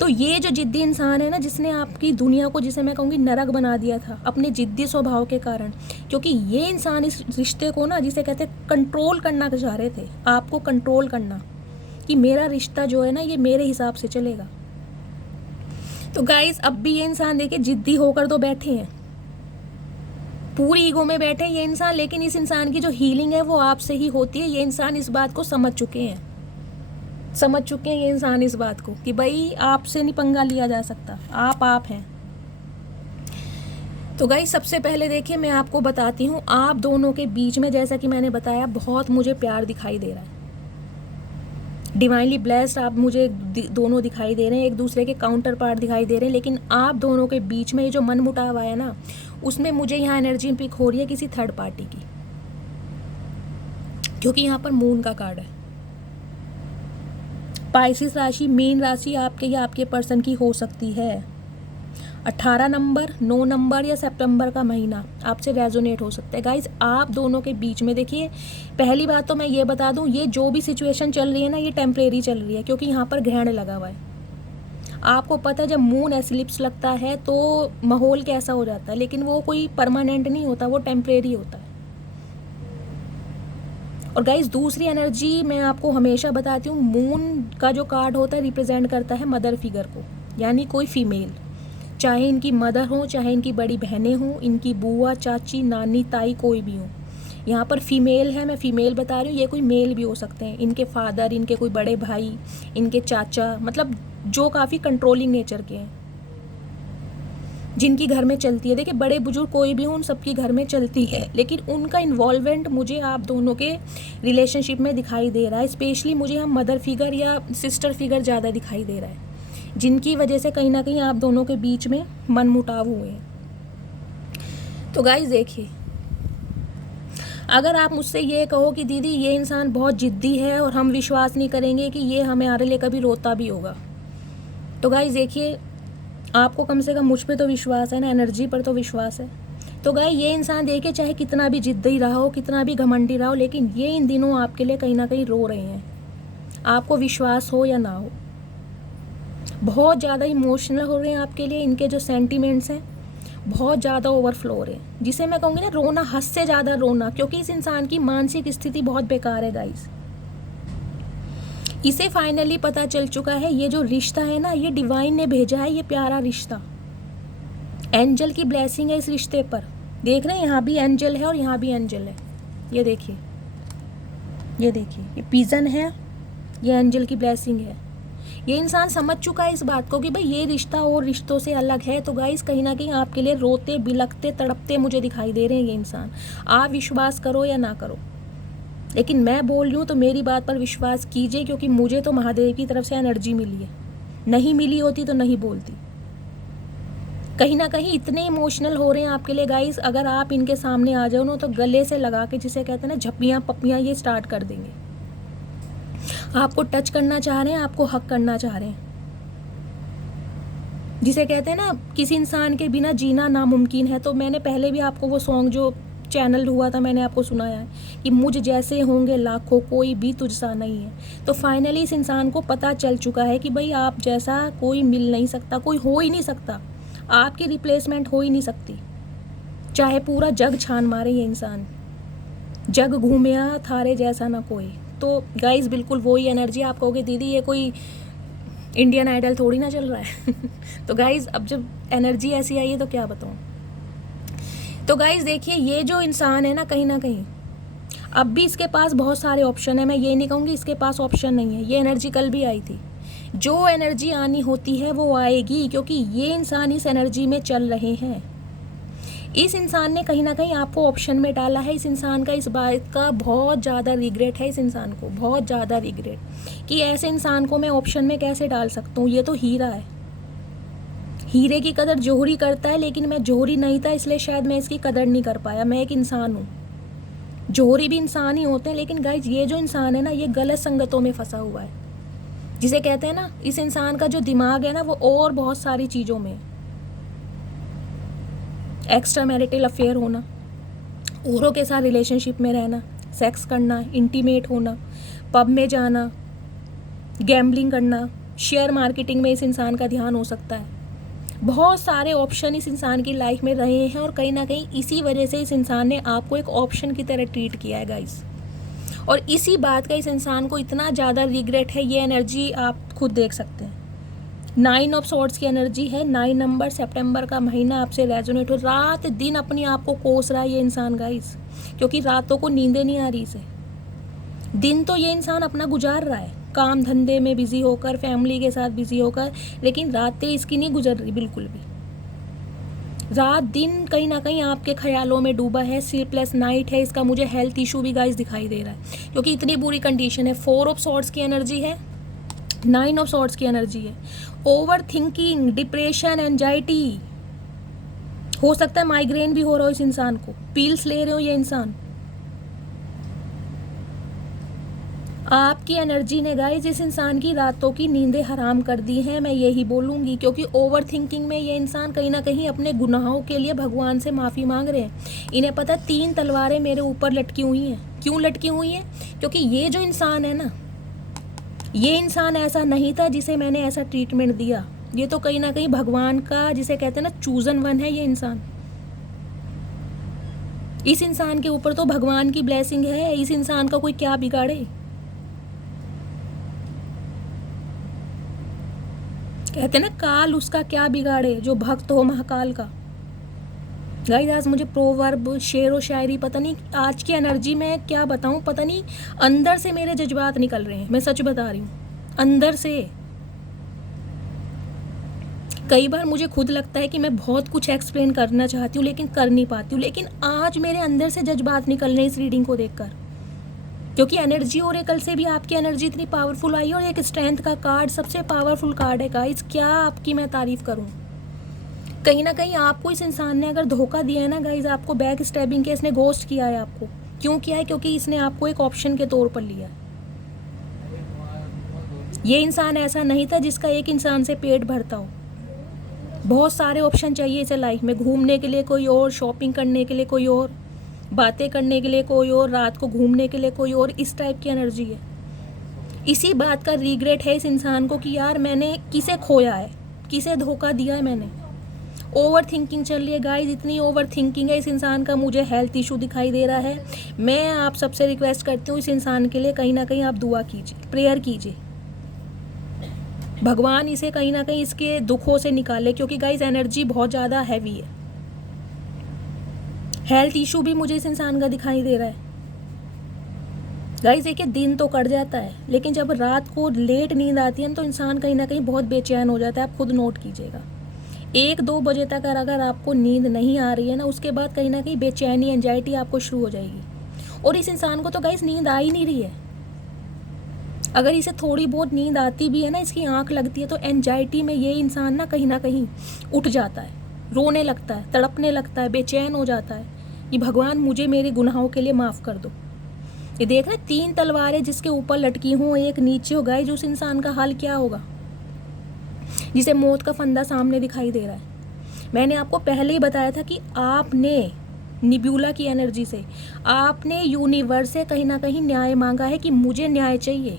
तो ये जो जिद्दी इंसान है ना, जिसने आपकी दुनिया को, जिसे मैं कहूँगी नरक बना दिया था अपने जिद्दी स्वभाव के कारण, क्योंकि ये इंसान इस रिश्ते को ना, जिसे कहते हैं कंट्रोल करना चाह रहे थे, आपको कंट्रोल करना, कि मेरा रिश्ता जो है ना ये मेरे हिसाब से चलेगा। तो गाइस अब भी ये इंसान देखिए जिद्दी होकर तो बैठे हैं, पूरी ईगो में बैठे ये इंसान, लेकिन इस इंसान की जो हीलिंग है वो आपसे ही होती है। ये इंसान इस बात को समझ चुके हैं ये इंसान इस बात को, कि भाई आपसे नहीं पंगा लिया जा सकता, आप हैं। तो गाइस सबसे पहले देखिए मैं आपको बताती हूँ, आप दोनों के बीच में जैसा कि मैंने बताया बहुत मुझे प्यार दिखाई दे रहा है, डिवाइनली ब्लेस्ड आप मुझे दोनों दिखाई दे रहे हैं, एक दूसरे के काउंटर पार्ट दिखाई दे रहे हैं। लेकिन आप दोनों के बीच में ये जो मन मुटाव आया ना, उसमें मुझे यहाँ एनर्जी पिक हो रही है किसी थर्ड पार्टी की, क्योंकि यहाँ पर मून का कार्ड है। पाइसिस राशि, मीन राशि आपके या आपके पर्सन की हो सकती है। 18 नंबर, 9 नंबर या सितंबर का महीना आपसे रेजोनेट हो सकता है। गाइज आप दोनों के बीच में देखिए, पहली बात तो मैं ये बता दूं, ये जो भी सिचुएशन चल रही है ना, ये टेम्परेरी चल रही है, क्योंकि यहाँ पर ग्रहण लगा हुआ है। आपको पता है जब मून एस्लिप्स लगता है तो माहौल कैसा हो जाता है, लेकिन वो कोई परमानेंट नहीं होता, वो टेम्परेरी होता है। और गाइज दूसरी एनर्जी मैं आपको हमेशा बताती हूँ, मून का जो कार्ड होता है रिप्रेजेंट करता है मदर फिगर को, यानी कोई फीमेल, चाहे इनकी मदर हो, चाहे इनकी बड़ी बहनें हों, इनकी बुआ, चाची, नानी, ताई, कोई भी हो। यहाँ पर फीमेल है, मैं फीमेल बता रही हूँ, ये कोई मेल भी हो सकते हैं, इनके फादर, इनके कोई बड़े भाई, इनके चाचा, मतलब जो काफ़ी कंट्रोलिंग नेचर के हैं, जिनकी घर में चलती है। देखिए बड़े बुजुर्ग कोई भी हो, उन सबकी घर में चलती है, लेकिन उनका इन्वॉल्वमेंट मुझे आप दोनों के रिलेशनशिप में दिखाई दे रहा है। स्पेशली मुझे यहाँ मदर फिगर या सिस्टर फिगर ज़्यादा दिखाई दे रहा है, जिनकी वजह से कहीं ना कहीं आप दोनों के बीच में मनमुटाव हुए हैं। तो गाइस देखिए, अगर आप मुझसे ये कहो कि दीदी ये इंसान बहुत जिद्दी है और हम विश्वास नहीं करेंगे कि ये हमारे लिए कभी रोता भी होगा, तो गाइस देखिए आपको कम से कम मुझ पे तो विश्वास है ना, एनर्जी पर तो विश्वास है। तो गाइस ये इंसान देखिए चाहे कितना भी जिद्दी रहा हो, कितना भी घमंडी रहा हो, लेकिन ये इन दिनों आपके लिए कहीं ना कहीं रो रहे हैं, आपको विश्वास हो या ना हो। बहुत ज़्यादा इमोशनल हो रहे हैं आपके लिए, इनके जो सेंटिमेंट्स हैं बहुत ज़्यादा ओवरफ्लो हो रहे हैं, जिसे मैं कहूँगी ना रोना, हद से ज़्यादा रोना, क्योंकि इस इंसान की मानसिक स्थिति बहुत बेकार है गाइस। इसे फाइनली पता चल चुका है ये जो रिश्ता है ना, ये डिवाइन ने भेजा है, ये प्यारा रिश्ता, एंजल की ब्लेसिंग है इस रिश्ते पर। देख रहे हैं यहाँ भी एंजल है और यहाँ भी एंजल है, ये देखिए, ये देखिए, ये पिजन है, ये एंजल की ब्लेसिंग है। ये इंसान समझ चुका है इस बात को कि भाई ये रिश्ता और रिश्तों से अलग है। तो गाइस कहीं ना कहीं आपके लिए रोते बिलखते तड़पते मुझे दिखाई दे रहे हैं ये इंसान। आप विश्वास करो या ना करो, लेकिन मैं बोल रही हूँ तो मेरी बात पर विश्वास कीजिए, क्योंकि मुझे तो महादेव की तरफ से एनर्जी मिली है, नहीं मिली होती तो नहीं बोलती। कहीं ना कहीं इतने इमोशनल हो रहे हैं आपके लिए गाइस, अगर आप इनके सामने आ जाओ ना तो गले से लगा के, जिसे कहते हैं ना झप्पियाँ पप्पियाँ, ये स्टार्ट कर देंगे। आपको टच करना चाह रहे हैं, आपको हक करना चाह रहे हैं, जिसे कहते हैं ना किसी इंसान के बिना जीना नामुमकिन है। तो मैंने पहले भी आपको वो सॉन्ग जो चैनल हुआ था मैंने आपको सुनाया है कि मुझ जैसे होंगे लाखों, कोई भी तुझसा नहीं है। तो फाइनली इस इंसान को पता चल चुका है कि भाई आप जैसा कोई मिल नहीं सकता, कोई हो ही नहीं सकता, आपकी रिप्लेसमेंट हो ही नहीं सकती, चाहे पूरा जग छान मारे ये इंसान, जग घूमिया थारे जैसा ना कोई। तो गाइस बिल्कुल वही एनर्जी। आप कहोगे दीदी ये कोई इंडियन आइडल थोड़ी ना चल रहा है तो गाइस अब जब एनर्जी ऐसी आई है तो क्या बताऊँ। तो गाइस देखिए ये जो इंसान है ना, कहीं ना कहीं अब भी इसके पास बहुत सारे ऑप्शन है, मैं ये नहीं कहूँगी इसके पास ऑप्शन नहीं है। ये एनर्जी कल भी आई थी, जो एनर्जी आनी होती है वो आएगी, क्योंकि ये इंसान इस एनर्जी में चल रहे हैं। इस इंसान ने कहीं ना कहीं आपको ऑप्शन में डाला है। इस इंसान का इस बात का बहुत ज़्यादा रिग्रेट है, इस इंसान को बहुत ज़्यादा रिग्रेट कि ऐसे इंसान को मैं ऑप्शन में कैसे डाल सकता हूँ। ये तो हीरा है, हीरे की कदर जौहरी करता है, लेकिन मैं जौहरी नहीं था इसलिए शायद मैं इसकी कदर नहीं कर पाया। मैं एक इंसान हूँ, जौहरी भी इंसान ही होते हैं, लेकिन गाइज ये जो इंसान है ना, ये गलत संगतों में फंसा हुआ है, जिसे कहते हैं ना इस इंसान का जो दिमाग है ना वो और बहुत सारी चीज़ों में, एक्स्ट्रा मैरिटल अफेयर होना, औरों के साथ रिलेशनशिप में रहना, सेक्स करना, इंटीमेट होना, पब में जाना, गैम्बलिंग करना, शेयर मार्केटिंग में इस इंसान का ध्यान हो सकता है। बहुत सारे ऑप्शन इस इंसान की लाइफ में रहे हैं और कहीं ना कहीं इसी वजह से इस इंसान ने आपको एक ऑप्शन की तरह ट्रीट किया है गाइस। और इसी बात का इस इंसान को इतना ज़्यादा रिग्रेट है। ये एनर्जी आप खुद देख सकते हैं, 9 ऑफ सॉर्ड्स की एनर्जी है, 9 नंबर, सितंबर का महीना आपसे रेजोनेट हो, रात दिन अपने आप को कोस रहा है ये इंसान गाइस, क्योंकि रातों को नींदें नहीं आ रही इसे। दिन तो ये इंसान अपना गुजार रहा है काम धंधे में बिजी होकर, फैमिली के साथ बिजी होकर, लेकिन रातें इसकी नहीं गुजर रही बिल्कुल भी। रात दिन कहीं ना कहीं आपके ख्यालों में डूबा है, स्लीपलेस नाइट है इसका। मुझे हेल्थ इशू भी गाइस दिखाई दे रहा है, क्योंकि इतनी बुरी कंडीशन है। 4 ऑफ सॉर्ड्स की एनर्जी है, 9 ऑफ सॉर्ड्स की एनर्जी है। ओवर थिंकिंग, डिप्रेशन, एंजाइटी, हो सकता है माइग्रेन भी हो रहा हो इस इंसान को, पिल्स ले रहे हो ये इंसान। आपकी एनर्जी ने गाइस इस इंसान की रातों की नींदें हराम कर दी हैं, मैं यही बोलूँगी, क्योंकि ओवर थिंकिंग में ये इंसान कहीं ना कहीं अपने गुनाहों के लिए भगवान से माफ़ी मांग रहे हैं। इन्हें पता 3 तलवारें मेरे ऊपर लटकी हुई हैं। क्यों लटकी हुई हैं? क्योंकि ये जो इंसान है ना, ये इंसान ऐसा नहीं था जिसे मैंने ऐसा ट्रीटमेंट दिया। ये तो कहीं ना कहीं भगवान का, जिसे कहते हैं ना, चूजन वन है ये इंसान। इस इंसान के ऊपर तो भगवान की ब्लेसिंग है, इस इंसान का कोई क्या बिगाड़े। कहते हैं ना काल उसका क्या बिगाड़े जो भक्त हो महाकाल का। गाइस आज मुझे प्रोवर्ब, शेर व शायरी, पता नहीं आज की एनर्जी में क्या बताऊं, पता नहीं अंदर से मेरे जज्बात निकल रहे हैं, मैं सच बता रही हूँ, अंदर से। कई बार मुझे खुद लगता है कि मैं बहुत कुछ एक्सप्लेन करना चाहती हूँ लेकिन कर नहीं पाती हूँ, लेकिन आज मेरे अंदर से जज्बात निकल रहे हैं इस रीडिंग को देखकर, क्योंकि एनर्जी ओरेकल से भी आपकी एनर्जी इतनी पावरफुल आई है। और एक स्ट्रेंथ का कार्ड सबसे पावरफुल कार्ड है गाइस, क्या आपकी मैं तारीफ करूं। कहीं ना कहीं आपको इस इंसान ने अगर धोखा दिया है ना गाइस, आपको बैक स्टैबिंग किया, इसने घोस्ट किया है आपको। क्यों किया है? क्योंकि इसने आपको एक ऑप्शन के तौर पर लिया। ये इंसान ऐसा नहीं था जिसका एक इंसान से पेट भरता हो। बहुत सारे ऑप्शन चाहिए इसे लाइफ में, घूमने के लिए कोई और, शॉपिंग करने के लिए कोई और, बातें करने के लिए कोई और, रात को घूमने के लिए कोई और, इस टाइप की एनर्जी है। इसी बात का रिग्रेट है इस इंसान को कि यार मैंने किसे खोया है, किसे धोखा दिया है मैंने। ओवर थिंकिंग चल रही है गाइज, इतनी ओवर थिंकिंग है इस इंसान का, मुझे हेल्थ इशू दिखाई दे रहा है। मैं आप सबसे रिक्वेस्ट करती हूँ इस इंसान के लिए कहीं ना कहीं आप दुआ कीजिए, प्रेयर कीजिए, भगवान इसे कहीं ना कहीं इसके दुखों से निकाले, क्योंकि गाइज एनर्जी बहुत ज़्यादा हैवी है। हेल्थ इशू भी मुझे इस इंसान का दिखाई दे रहा है। गाइज देखिए, दिन तो कट जाता है, लेकिन जब रात को लेट नींद आती है तो इंसान कहीं ना कहीं बहुत बेचैन हो जाता है। आप खुद नोट कीजिएगा, 1-2 बजे तक अगर आपको नींद नहीं आ रही है ना, उसके बाद कहीं ना कहीं बेचैनी, एंजाइटी आपको शुरू हो जाएगी। और इस इंसान को तो गाइज नींद आ ही नहीं रही है। अगर इसे थोड़ी बहुत नींद आती भी है ना, इसकी आंख लगती है, तो एंजाइटी में ये इंसान ना कहीं उठ जाता है, रोने लगता है, तड़पने लगता है, बेचैन हो जाता है कि भगवान मुझे मेरे गुनाहों के लिए माफ़ कर दो। ये देख रहे 3 तलवारें जिसके ऊपर लटकी हों, एक नीचे हो गए, जो उस इंसान का हाल क्या होगा जिसे मौत का फंदा सामने दिखाई दे रहा है। मैंने आपको पहले ही बताया था कि आपने निब्यूला की एनर्जी से, आपने यूनिवर्स से कहीं ना कहीं न्याय मांगा है कि मुझे न्याय चाहिए।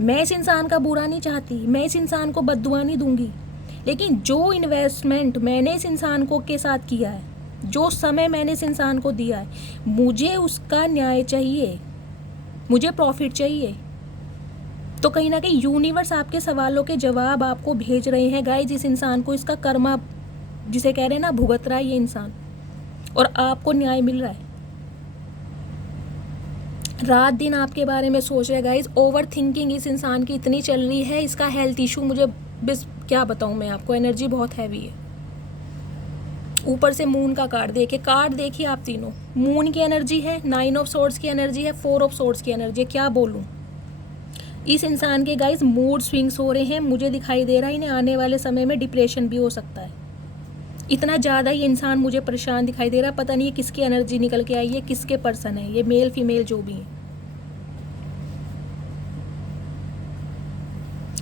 मैं इस इंसान का बुरा नहीं चाहती, मैं इस इंसान को बद्दुआ नहीं दूंगी, लेकिन जो इन्वेस्टमेंट मैंने इस इंसान को के साथ किया है, जो समय मैंने इस इंसान को दिया है, मुझे उसका न्याय चाहिए, मुझे प्रॉफिट चाहिए। तो कहीं ना कहीं यूनिवर्स आपके सवालों के जवाब आपको भेज रहे हैं गाइस। इस इंसान को इसका कर्मा, जिसे कह रहे हैं ना, भुगत रहा है ये इंसान, और आपको न्याय मिल रहा है। रात दिन आपके बारे में सोच रहे हैं गाइस। ओवर थिंकिंग इस इंसान की इतनी चल रही है, इसका हेल्थ इशू मुझे बस क्या बताऊं मैं आपको, एनर्जी बहुत हैवी है। ऊपर से मून का कार्ड देखिए आप तीनों, मून की एनर्जी है, 9 ऑफ सोर्ड्स की एनर्जी है, 4 ऑफ सोर्ड्स की एनर्जी है। क्या बोलूं, इस इंसान के गाइस मूड स्विंग्स हो रहे हैं। मुझे दिखाई दे रहा है इन्हें आने वाले समय में डिप्रेशन भी हो सकता है। इतना ज़्यादा ये इंसान मुझे परेशान दिखाई दे रहा है। पता नहीं ये किसकी एनर्जी निकल के आई है, किसके पर्सन है ये, मेल फीमेल जो भी है।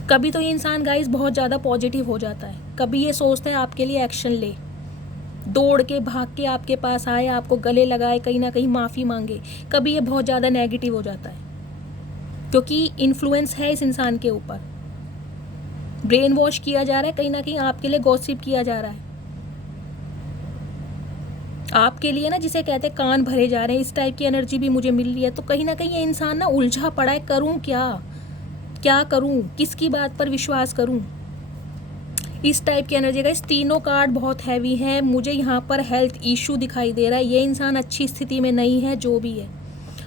कभी तो ये इंसान गाइस बहुत ज़्यादा पॉजिटिव हो जाता है, कभी ये सोचता है आपके लिए एक्शन ले, दौड़ के भाग के आपके पास आए, आपको गले लगाए, कहीं ना कहीं माफ़ी मांगे। कभी ये बहुत ज़्यादा नेगेटिव हो जाता है, क्योंकि इन्फ्लुएंस है इस इंसान के ऊपर, ब्रेन वॉश किया जा रहा है, कहीं ना कहीं आपके लिए गॉसिप किया जा रहा है, आपके लिए ना जिसे कहते हैं कान भरे जा रहे हैं। इस टाइप की एनर्जी भी मुझे मिल रही है। तो कहीं ना कहीं ये इंसान ना उलझा पड़ा है, करूं क्या करूं, किसकी बात पर विश्वास करूं, इस टाइप की एनर्जी का। इस तीनों कार्ड बहुत हैवी हैं। मुझे यहाँ पर हेल्थ इशू दिखाई दे रहा है, ये इंसान अच्छी स्थिति में नहीं है। जो भी है,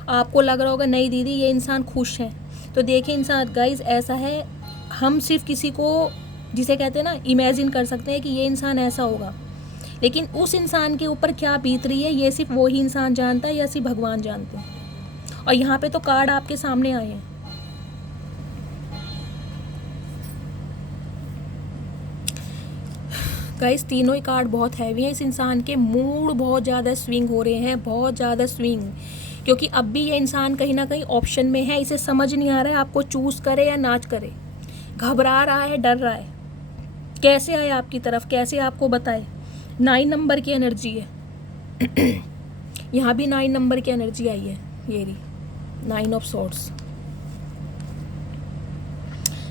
आपको लग रहा होगा नहीं दीदी ये इंसान खुश है, तो देखिए इंसान गाइज ऐसा है, हम सिर्फ किसी को, जिसे कहते हैं ना, इमेजिन कर सकते हैं कि ये इंसान ऐसा होगा, लेकिन उस इंसान के ऊपर क्या बीत रही है ये सिर्फ वही इंसान जानता है या सिर्फ भगवान जानते हैं। और यहाँ पे तो कार्ड आपके सामने आए हैं। गाइस तीनों ही कार्ड बहुत हैवी हैं। इस इंसान के मूड बहुत ज़्यादा स्विंग हो रहे हैं, बहुत ज़्यादा स्विंग, क्योंकि अब भी ये इंसान कहीं ना कहीं ऑप्शन में है। इसे समझ नहीं आ रहा है आपको चूज़ करे या ना करे, घबरा रहा है, डर रहा है, कैसे आए आपकी तरफ, कैसे आपको बताए। 9 नंबर की एनर्जी है यहाँ भी 9 नंबर की एनर्जी आई है, ये रही 9 ऑफ सॉर्ड्स।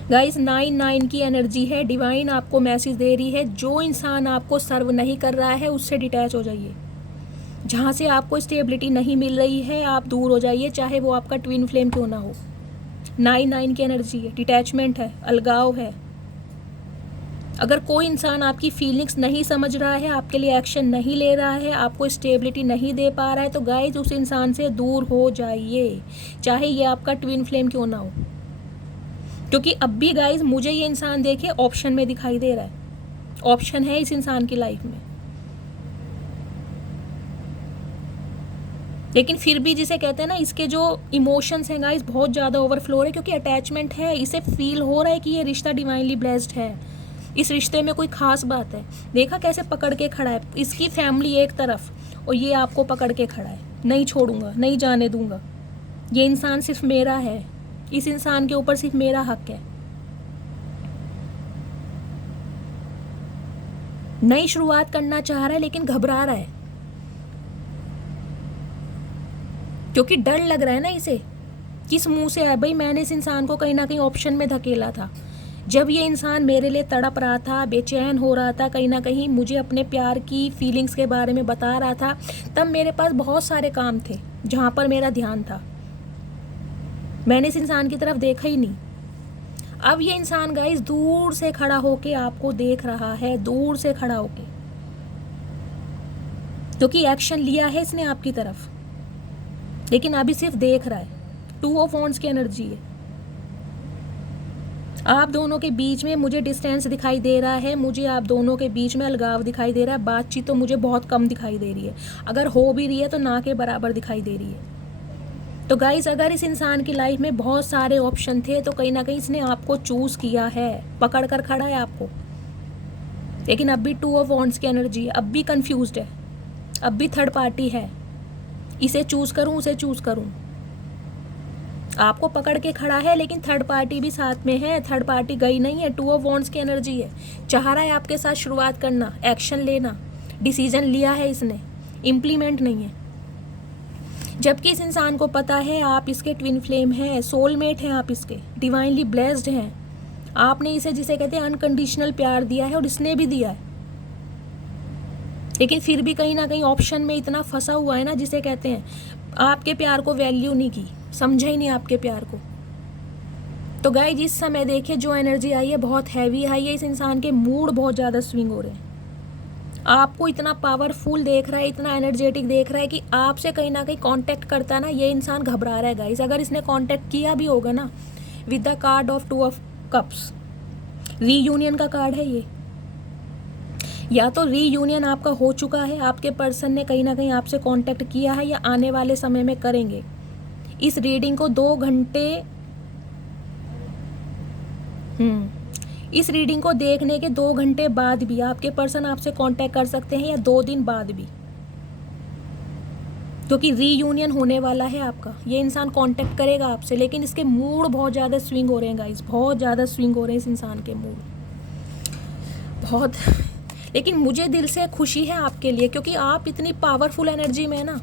गाइस 9 की एनर्जी है। डिवाइन आपको मैसेज दे रही है, जो इंसान आपको सर्व नहीं कर रहा है उससे डिटैच हो जाइए। जहाँ से आपको स्टेबिलिटी नहीं मिल रही है आप दूर हो जाइए, चाहे वो आपका ट्विन फ्लेम क्यों ना हो। 9 की एनर्जी है, डिटैचमेंट है, अलगाव है। अगर कोई इंसान आपकी फीलिंग्स नहीं समझ रहा है, आपके लिए एक्शन नहीं ले रहा है, आपको स्टेबिलिटी नहीं दे पा रहा है, तो गाइस उस इंसान से दूर हो जाइए, चाहे ये आपका ट्विन फ्लेम क्यों ना हो। क्योंकि अब भी गाइस मुझे ये इंसान देखिए ऑप्शन में दिखाई दे रहा है, ऑप्शन है इस इंसान की लाइफ में, लेकिन फिर भी जिसे कहते हैं ना, इसके जो इमोशंस हैं गाइस बहुत ज़्यादा ओवरफ्लो है, क्योंकि अटैचमेंट है। इसे फील हो रहा है कि ये रिश्ता डिवाइनली ब्लेस्ड है, इस रिश्ते में कोई खास बात है। देखा कैसे पकड़ के खड़ा है, इसकी फैमिली एक तरफ और ये आपको पकड़ के खड़ा है, नहीं छोड़ूंगा, नहीं जाने दूंगा, ये इंसान सिर्फ मेरा है, इस इंसान के ऊपर सिर्फ मेरा हक है। नई शुरुआत करना चाह रहा है लेकिन घबरा रहा है, क्योंकि डर लग रहा है ना इसे। किस मुंह से है भाई, मैंने इस इंसान को कहीं ना कहीं ऑप्शन में धकेला था। जब ये इंसान मेरे लिए तड़प रहा था, बेचैन हो रहा था, कहीं ना कहीं मुझे अपने प्यार की फीलिंग्स के बारे में बता रहा था, तब मेरे पास बहुत सारे काम थे जहाँ पर मेरा ध्यान था। मैंने इस इंसान की तरफ देखा ही नहीं। अब ये इंसान गाइस दूर से खड़ा होके आपको देख रहा है, दूर से खड़ा होके, क्योंकि एक्शन लिया है इसने आपकी तरफ, लेकिन अभी सिर्फ देख रहा है। 2 ऑफ वॉन्ड्स की एनर्जी है। आप दोनों के बीच में मुझे डिस्टेंस दिखाई दे रहा है, मुझे आप दोनों के बीच में अलगाव दिखाई दे रहा है। बातचीत तो मुझे बहुत कम दिखाई दे रही है, अगर हो भी रही है तो ना के बराबर दिखाई दे रही है। तो गाइस, अगर इस इंसान की लाइफ में बहुत सारे ऑप्शन थे तो कहीं ना कहीं इसने आपको चूज किया है, पकड़ कर खड़ा है आपको। लेकिन अब भी 2 ऑफ वॉन्ड्स की एनर्जी है, अब भी कंफ्यूज्ड है, अब भी थर्ड पार्टी है। इसे चूज करूं, उसे चूज करूं। आपको पकड़ के खड़ा है लेकिन थर्ड पार्टी भी साथ में है, थर्ड पार्टी गई नहीं है। 2 ऑफ वॉन्ड्स की एनर्जी है, चाह रहा है आपके साथ शुरुआत करना, एक्शन लेना, डिसीजन लिया है इसने, इम्प्लीमेंट नहीं है। जबकि इस इंसान को पता है आप इसके ट्विन फ्लेम हैं, सोलमेट हैं, आप इसके डिवाइनली ब्लेस्ड हैं। आपने इसे, जिसे कहते हैं, अनकंडीशनल प्यार दिया है और इसने भी दिया है, लेकिन फिर भी कहीं ना कहीं ऑप्शन में इतना फंसा हुआ है ना, जिसे कहते हैं आपके प्यार को वैल्यू नहीं की, समझा ही नहीं आपके प्यार को। तो गाइस, जिस समय देखिए जो एनर्जी आई है बहुत हैवी आई है। इस इंसान के मूड बहुत ज़्यादा स्विंग हो रहे हैं। आपको इतना पावरफुल देख रहा है, इतना एनर्जेटिक देख रहा है कि आपसे कहीं ना कहीं कांटेक्ट करता है ना, ये इंसान घबरा रहा है गाइस। अगर इसने कांटेक्ट किया भी होगा ना, with the card of 2 of cups, reunion का कार्ड है ये। या तो रीयूनियन आपका हो चुका है, आपके पर्सन ने कहीं ना कहीं आपसे कांटेक्ट किया है, या आने वाले समय में करेंगे। इस रीडिंग को 2 घंटे इस रीडिंग को देखने के 2 घंटे बाद भी आपके पर्सन आपसे कांटेक्ट कर सकते हैं, या 2 दिन बाद भी, क्योंकि रीयूनियन होने वाला है आपका। ये इंसान कांटेक्ट करेगा आपसे, लेकिन इसके मूड बहुत ज़्यादा स्विंग हो रहे हैं गाइस, बहुत ज़्यादा स्विंग हो रहे हैं इस इंसान के मूड, बहुत। लेकिन मुझे दिल से खुशी है आपके लिए, क्योंकि आप इतनी पावरफुल एनर्जी में है ना।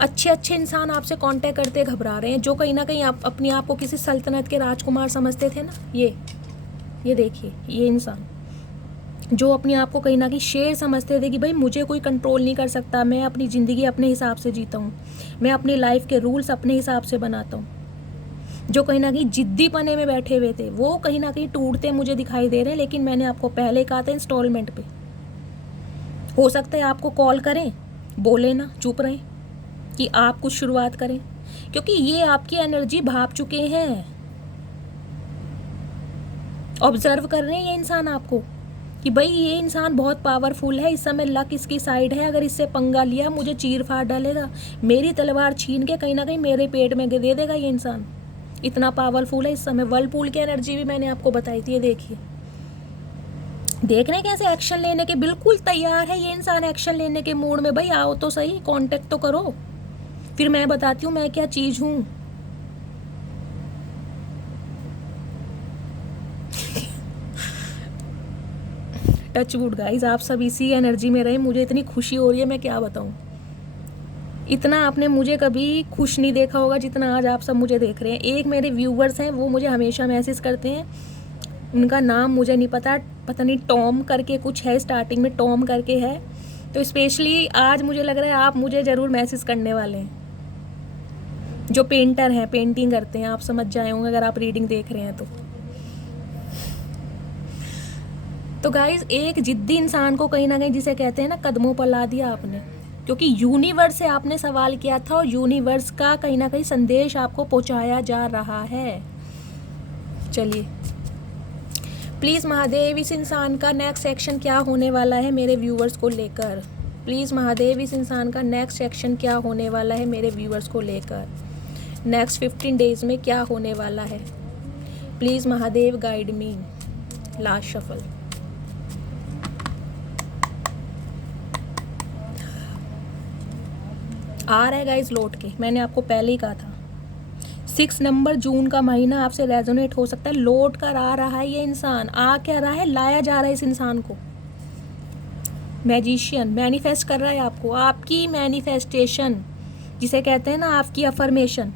अच्छे अच्छे इंसान आपसे कांटेक्ट करते घबरा रहे हैं, जो कहीं ना कहीं आप अपने आप को किसी सल्तनत के राजकुमार समझते थे ना, ये देखिए, ये इंसान जो अपने आप को कहीं ना कहीं शेर समझते थे कि भाई मुझे कोई कंट्रोल नहीं कर सकता, मैं अपनी ज़िंदगी अपने हिसाब से जीता हूँ, मैं अपनी लाइफ के रूल्स अपने हिसाब से बनाता हूँ, जो कहीं ना कहीं जिद्दी पने में बैठे हुए थे, वो कहीं ना कहीं टूटते मुझे दिखाई दे रहे हैं। लेकिन मैंने आपको पहले कहा था इंस्टॉलमेंट पे, हो सकता है आपको कॉल करें, बोले ना, चुप रहें कि आप कुछ शुरुआत करें, क्योंकि ये आपकी एनर्जी भाप चुके हैं, ऑब्जर्व कर रहे हैं ये इंसान आपको कि भाई ये इंसान बहुत पावरफुल है, इस समय लक इसकी साइड है, अगर इससे पंगा लिया मुझे चीर फाड़ डालेगा, मेरी तलवार छीन के कहीं ना कहीं मेरे पेट में दे देगा। ये इंसान इतना पावरफुल है इस समय। वर्लपूल की एनर्जी भी मैंने आपको बताई थी, ये देखिए, देख रहे हैं कैसे एक्शन लेने के बिल्कुल तैयार है ये इंसान, एक्शन लेने के मूड में। भाई आओ तो सही, कांटेक्ट तो करो, फिर मैं बताती हूँ मैं क्या चीज हूँ। टच वुड गाइज, आप सब इसी एनर्जी में रहे, मुझे इतनी खुशी हो रही है, मैं क्या बताऊँ। इतना आपने मुझे कभी खुश नहीं देखा होगा जितना आज आप सब मुझे देख रहे हैं। एक मेरे व्यूवर्स हैं, वो मुझे हमेशा मैसेज करते हैं, उनका नाम मुझे नहीं पता नहीं, टॉम करके कुछ है, स्टार्टिंग में टॉम करके है। तो स्पेशली आज मुझे लग रहा है आप मुझे ज़रूर मैसेज करने वाले हैं, जो पेंटर हैं, पेंटिंग करते हैं, आप समझ जाए होंगे अगर आप रीडिंग देख रहे हैं तो गाइज, एक जिद्दी इंसान को कहीं ना कहीं, जिसे कहते हैं ना, कदमों पर ला दिया आपने, क्योंकि यूनिवर्स से आपने सवाल किया था और यूनिवर्स का कहीं ना कहीं संदेश आपको पहुंचाया जा रहा है। चलिए, प्लीज़ महादेव, इस इंसान का नेक्स्ट एक्शन क्या होने वाला है मेरे व्यूवर्स को लेकर। प्लीज़ महादेव, इस इंसान का नेक्स्ट एक्शन क्या होने वाला है मेरे व्यूवर्स को लेकर। नेक्स्ट 15 डेज में क्या होने वाला है, please Mahadev guide me. Last shuffle, आ रहा है गाइस लौट के, मैंने आपको पहले ही कहा था 6 नंबर जून का महीना आपसे रेजोनेट हो सकता है। लौट कर आ रहा है ये इंसान, आ क्या रहा है, लाया जा रहा है इस इंसान को। मैजिशियन मैनिफेस्ट कर रहा है आपको, आपकी मैनिफेस्टेशन जिसे कहते हैं ना, आपकी अफर्मेशन,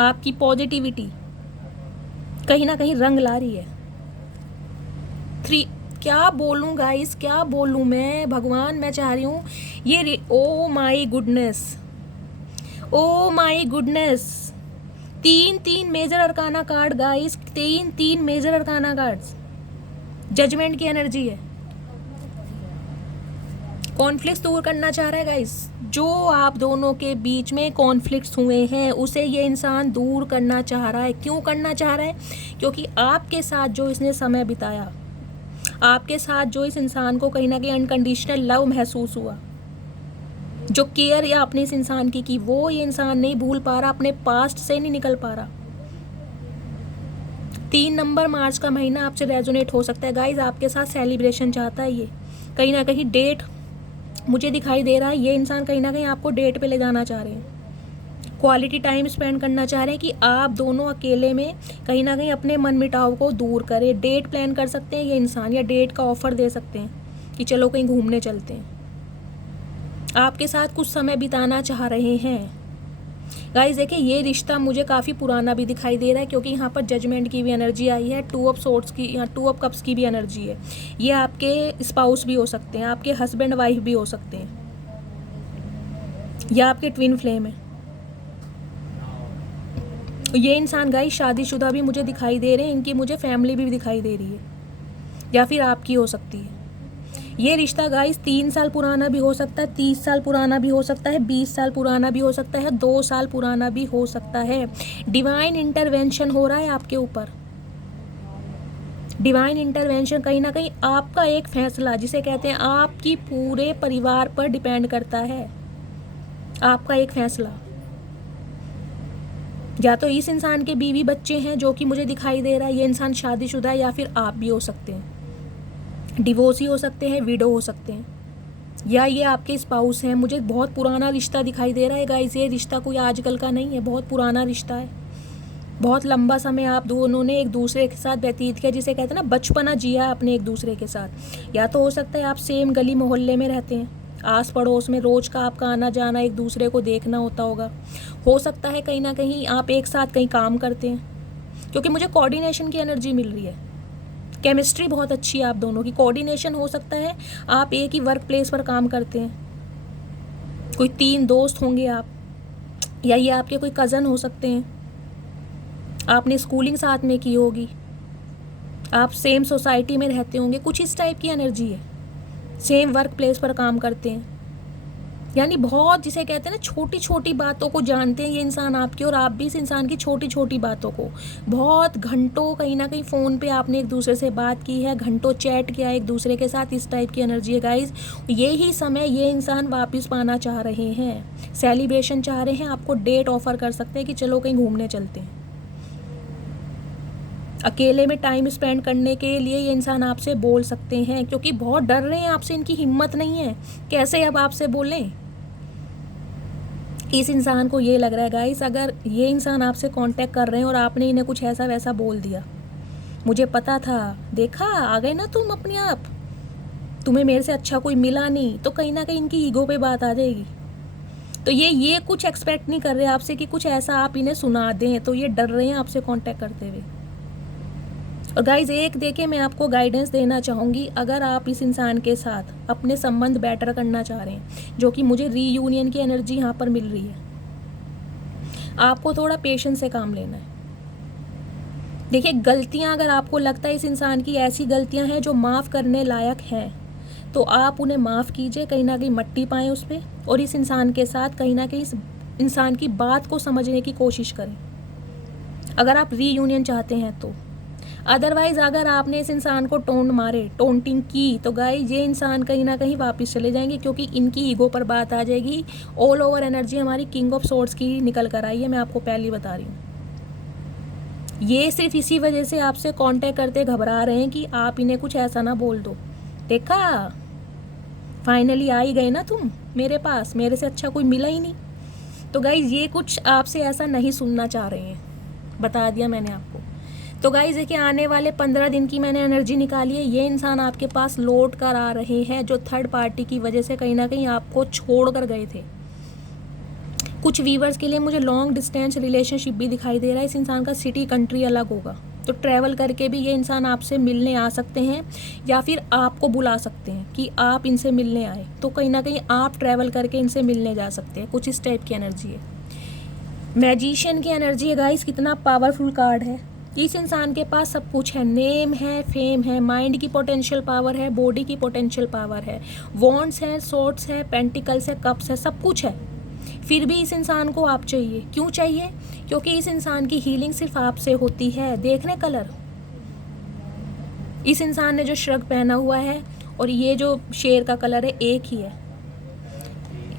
आपकी पॉजिटिविटी कहीं ना कहीं रंग ला रही है। 3 क्या बोलूँ गाइस, क्या बोलूँ मैं, भगवान मैं चाह रही हूँ ये oh my goodness, oh my goodness, 3 major arcana card guys, 3 major arcana cards, judgement की एनर्जी है। कॉन्फ्लिक्ट्स दूर करना चाह रहा है गाइस, जो आप दोनों के बीच में कॉन्फ्लिक्ट्स हुए हैं उसे ये इंसान दूर करना चाह रहा है। क्यों करना चाह रहा है? क्योंकि आपके साथ जो इसने समय बिताया, आपके साथ जो इस इंसान को कहीं ना कहीं अनकंडीशनल लव महसूस हुआ, जो केयर या अपने इस इंसान की वो ये इंसान नहीं भूल पा रहा, अपने पास्ट से नहीं निकल पा रहा। 3 नंबर मार्च का महीना आपसे रेजोनेट हो सकता है गाइज, आपके साथ सेलिब्रेशन चाहता है ये, कहीं ना कहीं डेट मुझे दिखाई दे रहा है, ये इंसान कहीं ना कहीं आपको डेट पे ले जाना चाह रहे हैं, क्वालिटी टाइम स्पेंड करना चाह रहे हैं कि आप दोनों अकेले में कहीं ना कहीं अपने मन मिटाव को दूर करें। डेट प्लान कर सकते हैं ये इंसान, या डेट का ऑफर दे सकते हैं कि चलो कहीं घूमने चलते हैं, आपके साथ कुछ समय बिताना चाह रहे हैं। गाइस देखिए, ये रिश्ता मुझे काफ़ी पुराना भी दिखाई दे रहा है, क्योंकि यहाँ पर जजमेंट की भी एनर्जी आई है, 2 ऑफ सोर्ड्स की, यहाँ 2 ऑफ कप्स की भी एनर्जी है। ये आपके स्पाउस भी हो सकते हैं, आपके हस्बैंड वाइफ भी हो सकते हैं, या आपके ट्विन फ्लेम है। ये इंसान गाइस शादीशुदा भी मुझे दिखाई दे रहे हैं, इनकी मुझे फैमिली भी दिखाई दे रही है, या फिर आपकी हो सकती है। ये रिश्ता गाइस 3 साल पुराना भी हो सकता है, 30 साल पुराना भी हो सकता है, 20 साल पुराना भी हो सकता है, 2 साल पुराना भी हो सकता है। डिवाइन इंटरवेंशन हो रहा है आपके ऊपर, डिवाइन इंटरवेंशन कहीं ना कहीं आपका एक फैसला, जिसे कहते हैं आपकी पूरे परिवार पर डिपेंड करता है, आपका एक फैसला। या तो इस इंसान के बीवी बच्चे हैं जो कि मुझे दिखाई दे रहा है, ये इंसान शादीशुदा है, या फिर आप भी हो सकते हैं, डिवोर्सी हो सकते हैं, विडो हो सकते हैं, या ये आपके स्पाउस हैं। मुझे बहुत पुराना रिश्ता दिखाई दे रहा है गाइस, ये रिश्ता कोई आजकल का नहीं है, बहुत पुराना रिश्ता है, बहुत लंबा समय आप दोनों ने एक दूसरे के साथ व्यतीत किया, जिसे कहते हैं ना बचपना जिया अपने एक दूसरे के साथ। या तो हो सकता है आप सेम गली मोहल्ले में रहते हैं, आस पड़ोस में रोज का आपका आना जाना, एक दूसरे को देखना होता होगा। हो सकता है कहीं ना कहीं आप एक साथ कहीं काम करते हैं, क्योंकि मुझे कोऑर्डिनेशन की एनर्जी मिल रही है, केमिस्ट्री बहुत अच्छी है आप दोनों की। कोऑर्डिनेशन हो सकता है आप एक ही वर्क प्लेस पर काम करते हैं, कोई 3 दोस्त होंगे आप, या ये आपके कोई कज़न हो सकते हैं, आपने स्कूलिंग साथ में की होगी, आप सेम सोसाइटी में रहते होंगे, कुछ इस टाइप की एनर्जी है, सेम वर्क प्लेस पर काम करते हैं। यानी बहुत, जिसे कहते हैं ना, छोटी छोटी बातों को जानते हैं ये इंसान आपकी, और आप भी इस इंसान की छोटी छोटी बातों को। बहुत घंटों कहीं ना कहीं फ़ोन पे आपने एक दूसरे से बात की है, घंटों चैट किया एक दूसरे के साथ, इस टाइप की एनर्जी है गाइज। यही समय ये इंसान वापस पाना चाह रहे हैं, सेलिब्रेशन चाह रहे हैं, आपको डेट ऑफर कर सकते हैं कि चलो कहीं घूमने चलते हैं। अकेले में टाइम स्पेंड करने के लिए ये इंसान आपसे बोल सकते हैं, क्योंकि बहुत डर रहे हैं आपसे, इनकी हिम्मत नहीं है, कैसे अब आपसे बोलें। इस इंसान को ये लग रहा है गाइस, अगर ये इंसान आपसे कांटेक्ट कर रहे हैं और आपने इन्हें कुछ ऐसा वैसा बोल दिया, मुझे पता था, देखा आ गए ना तुम अपने आप, तुम्हें मेरे से अच्छा कोई मिला नहीं, तो कहीं ना कहीं इनकी ईगो पे बात आ जाएगी। तो ये कुछ एक्सपेक्ट नहीं कर रहे आपसे कि कुछ ऐसा आप इन्हें सुना दें, तो ये डर रहे हैं आपसे कांटेक्ट करते हुए। और गाइज एक देखिए, मैं आपको गाइडेंस देना चाहूँगी, अगर आप इस इंसान के साथ अपने संबंध बेटर करना चाह रहे हैं, जो कि मुझे रीयूनियन की एनर्जी यहाँ पर मिल रही है, आपको थोड़ा पेशेंस से काम लेना है। देखिए, गलतियाँ अगर आपको लगता है इस इंसान की ऐसी गलतियाँ हैं जो माफ़ करने लायक हैं, तो आप उन्हें माफ़ कीजिए, कहीं ना कहीं मट्टी पाएँ उस पर, और इस इंसान के साथ कहीं ना कहीं इस इंसान की बात को समझने की कोशिश करें, अगर आप रीयूनियन चाहते हैं तो। अदरवाइज अगर आपने इस इंसान को टोंट मारे, टोंटिंग की, तो गाइस ये इंसान कहीं ना कहीं वापस चले जाएंगे, क्योंकि इनकी ईगो पर बात आ जाएगी। ऑल ओवर एनर्जी हमारी किंग ऑफ सोर्ड्स की निकल कर आई है, मैं आपको पहले बता रही हूँ। ये सिर्फ इसी वजह से आपसे कांटेक्ट करते घबरा रहे हैं कि आप इन्हें कुछ ऐसा ना बोल दो। देखा, फाइनली आ ही गए ना तुम मेरे पास, मेरे से अच्छा कोई मिला ही नहीं। तो गाइज ये कुछ आपसे ऐसा नहीं सुनना चाह रहे हैं, बता दिया मैंने आपको। तो गाइस देखिए, आने वाले 15 दिन की मैंने एनर्जी निकाली है। ये इंसान आपके पास लौट कर आ रहे हैं जो थर्ड पार्टी की वजह से कहीं ना कहीं आपको छोड़ कर गए थे। कुछ व्यूवर्स के लिए मुझे लॉन्ग डिस्टेंस रिलेशनशिप भी दिखाई दे रहा है। इस इंसान का सिटी कंट्री अलग होगा, तो ट्रैवल करके भी ये इंसान आपसे मिलने आ सकते हैं या फिर आपको बुला सकते हैं कि आप इनसे मिलने आए। तो कहीं ना कहीं आप ट्रैवल करके इनसे मिलने जा सकते हैं। कुछ इस टाइप की एनर्जी है। मैजिशियन की एनर्जी है गाइस। कितना पावरफुल कार्ड है। इस इंसान के पास सब कुछ है। नेम है, फेम है, माइंड की पोटेंशियल पावर है, बॉडी की पोटेंशियल पावर है, वॉन्ड्स है, सोर्ड्स है, पेंटिकल्स है, कप्स है, सब कुछ है। फिर भी इस इंसान को आप चाहिए। क्यों चाहिए? क्योंकि इस इंसान की हीलिंग सिर्फ आपसे होती है। देख रहे कलर, इस इंसान ने जो श्रग पहना हुआ है और ये जो शेर का कलर है एक ही है।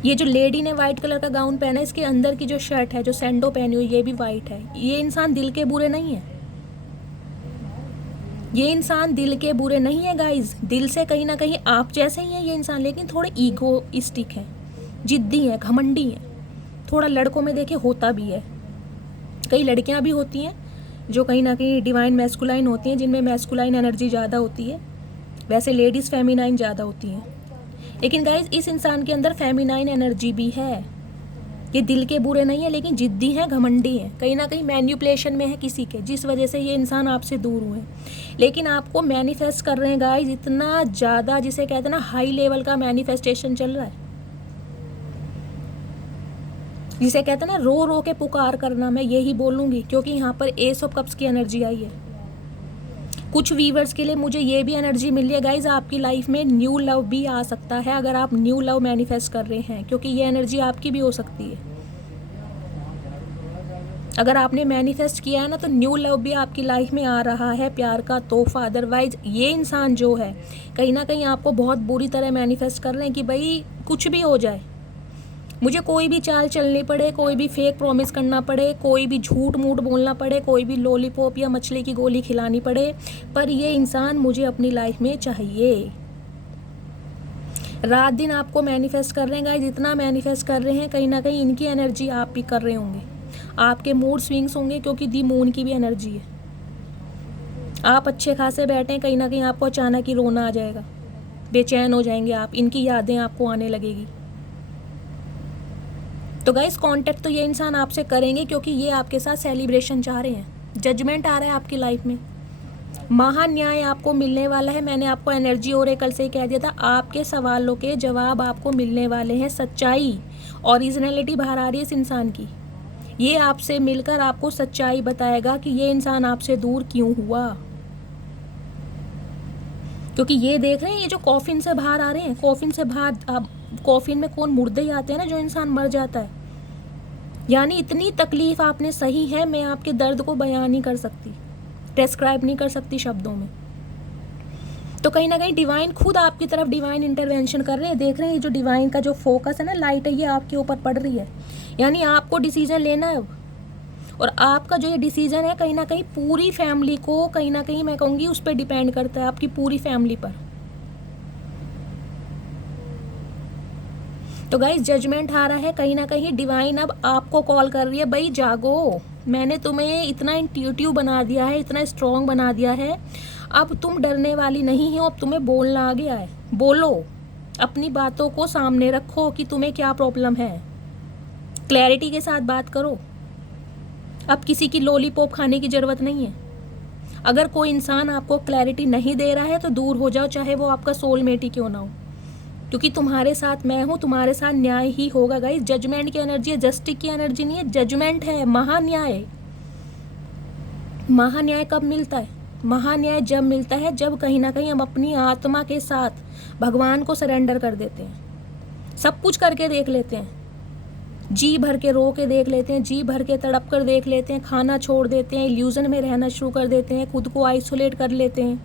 ये जो लेडी ने वाइट कलर का गाउन पहना है, इसके अंदर की जो शर्ट है, जो सैंडो पहनी हुई, ये भी वाइट है। ये इंसान दिल के बुरे नहीं है। ये इंसान दिल के बुरे नहीं है गाइज। दिल से कहीं ना कहीं आप जैसे ही है ये इंसान, लेकिन थोड़े ईगोइस्टिक है, जिद्दी है, घमंडी है। थोड़ा लड़कों में देखे होता भी है। कई लड़कियां भी होती हैं जो कहीं ना कहीं डिवाइन मैस्कुलाइन होती हैं, जिनमें मैस्कुलाइन एनर्जी ज़्यादा होती है। वैसे लेडीज़ फेमिनाइन ज़्यादा होती हैं, लेकिन गाइज इस इंसान के अंदर फेमिनाइन एनर्जी भी है। ये दिल के बुरे नहीं है, लेकिन जिद्दी हैं, घमंडी हैं। कहीं ना कहीं मैन्युपुलेशन में है किसी के, जिस वजह से ये इंसान आपसे दूर हुए। लेकिन आपको मैनिफेस्ट कर रहे हैं गाइज इतना ज़्यादा, जिसे कहते हैं ना हाई लेवल का मैनिफेस्टेशन चल रहा है, जिसे कहते हैं ना रो रो के पुकार करना। मैं यही बोलूँगी क्योंकि यहाँ पर एस ऑफ कप्स की एनर्जी आई है। कुछ वीवर्स के लिए मुझे ये भी एनर्जी मिल रही है गाइज, आपकी लाइफ में न्यू लव भी आ सकता है अगर आप न्यू लव मैनिफेस्ट कर रहे हैं, क्योंकि ये एनर्जी आपकी भी हो सकती है। अगर आपने मैनिफेस्ट किया है ना, तो न्यू लव भी आपकी लाइफ में आ रहा है, प्यार का तोहफा। अदरवाइज ये इंसान जो है कहीं ना कहीं आपको बहुत बुरी तरह मैनिफेस्ट कर रहे हैं कि भाई कुछ भी हो जाए, मुझे कोई भी चाल चलनी पड़े, कोई भी फेक प्रॉमिस करना पड़े, कोई भी झूठ मूठ बोलना पड़े, कोई भी लॉलीपॉप या मछली की गोली खिलानी पड़े, पर ये इंसान मुझे अपनी लाइफ में चाहिए। रात दिन आपको मैनिफेस्ट कर रहे हैं गाइस। जितना मैनिफेस्ट कर रहे हैं कहीं ना कहीं इनकी एनर्जी आप भी कर रहे होंगे। आपके मूड स्विंग्स होंगे क्योंकि दी मून की भी एनर्जी है। आप अच्छे खासे बैठे कहीं ना कहीं आपको अचानक ही रोना आ जाएगा, बेचैन हो जाएंगे आप, इनकी यादें आपको आने लगेगी। तो गाइस कांटेक्ट तो ये इंसान आपसे करेंगे क्योंकि ये आपके साथ सेलिब्रेशन चाह रहे हैं। जजमेंट आ रहा है आपकी लाइफ में, महान्याय आपको मिलने वाला है। मैंने आपको एनर्जी ओरेकल से ही कह दिया था, आपके सवालों के जवाब आपको मिलने वाले हैं। सच्चाई, ओरिजिनलिटी बाहर आ रही है इस इंसान की। ये आपसे मिलकर आपको सच्चाई बताएगा कि ये इंसान आपसे दूर क्यों हुआ। क्योंकि ये देख रहे हैं, ये जो कॉफिन से बाहर आ रहे हैं, कॉफिन से बाहर, अब कॉफिन में कौन, मुर्दे ही आते हैं ना, जो इंसान मर जाता है। यानी इतनी तकलीफ आपने सही है, मैं आपके दर्द को बयान नहीं कर सकती, डिस्क्राइब नहीं कर सकती शब्दों में। तो कहीं ना कहीं डिवाइन खुद आपकी तरफ डिवाइन इंटरवेंशन कर रहे हैं। देख रहे हैं ये जो डिवाइन का जो फोकस है ना, लाइट है, ये आपके ऊपर पड़ रही है। यानी आपको डिसीजन लेना है अब, और आपका जो ये डिसीजन है कहीं ना कहीं पूरी फैमिली को, कहीं ना कहीं मैं कहूँगी उस पर डिपेंड करता है, आपकी पूरी फैमिली पर। तो गाइस जजमेंट आ रहा है, कहीं ना कहीं डिवाइन अब आपको कॉल कर रही है, भाई जागो, मैंने तुम्हें इतना इंट्यूटिव बना दिया है, इतना स्ट्रॉन्ग बना दिया है, अब तुम डरने वाली नहीं हो, अब तुम्हें बोलना आ गया है। बोलो, अपनी बातों को सामने रखो कि तुम्हें क्या प्रॉब्लम है, क्लैरिटी के साथ बात करो। अब किसी की लॉलीपॉप खाने की ज़रूरत नहीं है। अगर कोई इंसान आपको क्लैरिटी नहीं दे रहा है तो दूर हो जाओ, चाहे वो आपका सोलमेट ही क्यों ना हो, क्योंकि तुम्हारे साथ मैं हूँ, तुम्हारे साथ न्याय ही होगा गाइस। जजमेंट की एनर्जी है, जस्टिस की एनर्जी नहीं है, जजमेंट है, महान्याय। महान्याय कब मिलता है? महान्याय जब मिलता है जब कहीं ना कहीं हम अपनी आत्मा के साथ भगवान को सरेंडर कर देते हैं, सब कुछ करके देख लेते हैं, जी भर के रो के देख लेते हैं, जी भर के तड़प कर देख लेते हैं, खाना छोड़ देते हैं, इल्यूजन में रहना शुरू कर देते हैं, खुद को आइसोलेट कर लेते हैं,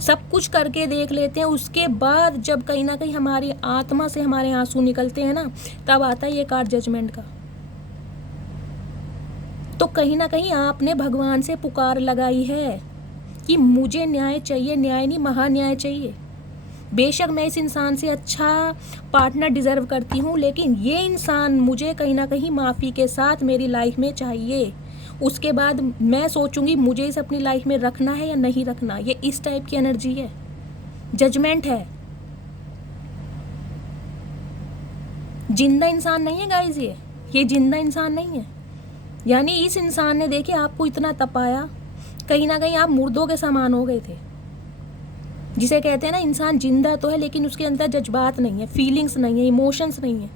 सब कुछ करके देख लेते हैं। उसके बाद जब कहीं ना कहीं हमारी आत्मा से हमारे आंसू निकलते हैं ना, तब आता है ये कार्ड जजमेंट का। तो कहीं ना कहीं आपने भगवान से पुकार लगाई है कि मुझे न्याय चाहिए, न्याय नहीं महान्याय चाहिए। बेशक मैं इस इंसान से अच्छा पार्टनर डिजर्व करती हूँ, लेकिन ये इंसान मुझे कहीं ना कहीं माफ़ी के साथ मेरी लाइफ में चाहिए। उसके बाद मैं सोचूंगी मुझे इसे अपनी लाइफ में रखना है या नहीं रखना। ये इस टाइप की एनर्जी है, जजमेंट है। जिंदा इंसान नहीं है गाइस, ये जिंदा इंसान नहीं है। यानी इस इंसान ने देखिए आपको इतना तपाया, कहीं ना कहीं आप मुर्दों के समान हो गए थे। जिसे कहते हैं ना, इंसान जिंदा तो है लेकिन उसके अंदर जज्बात नहीं है, फीलिंग्स नहीं है, इमोशंस नहीं है।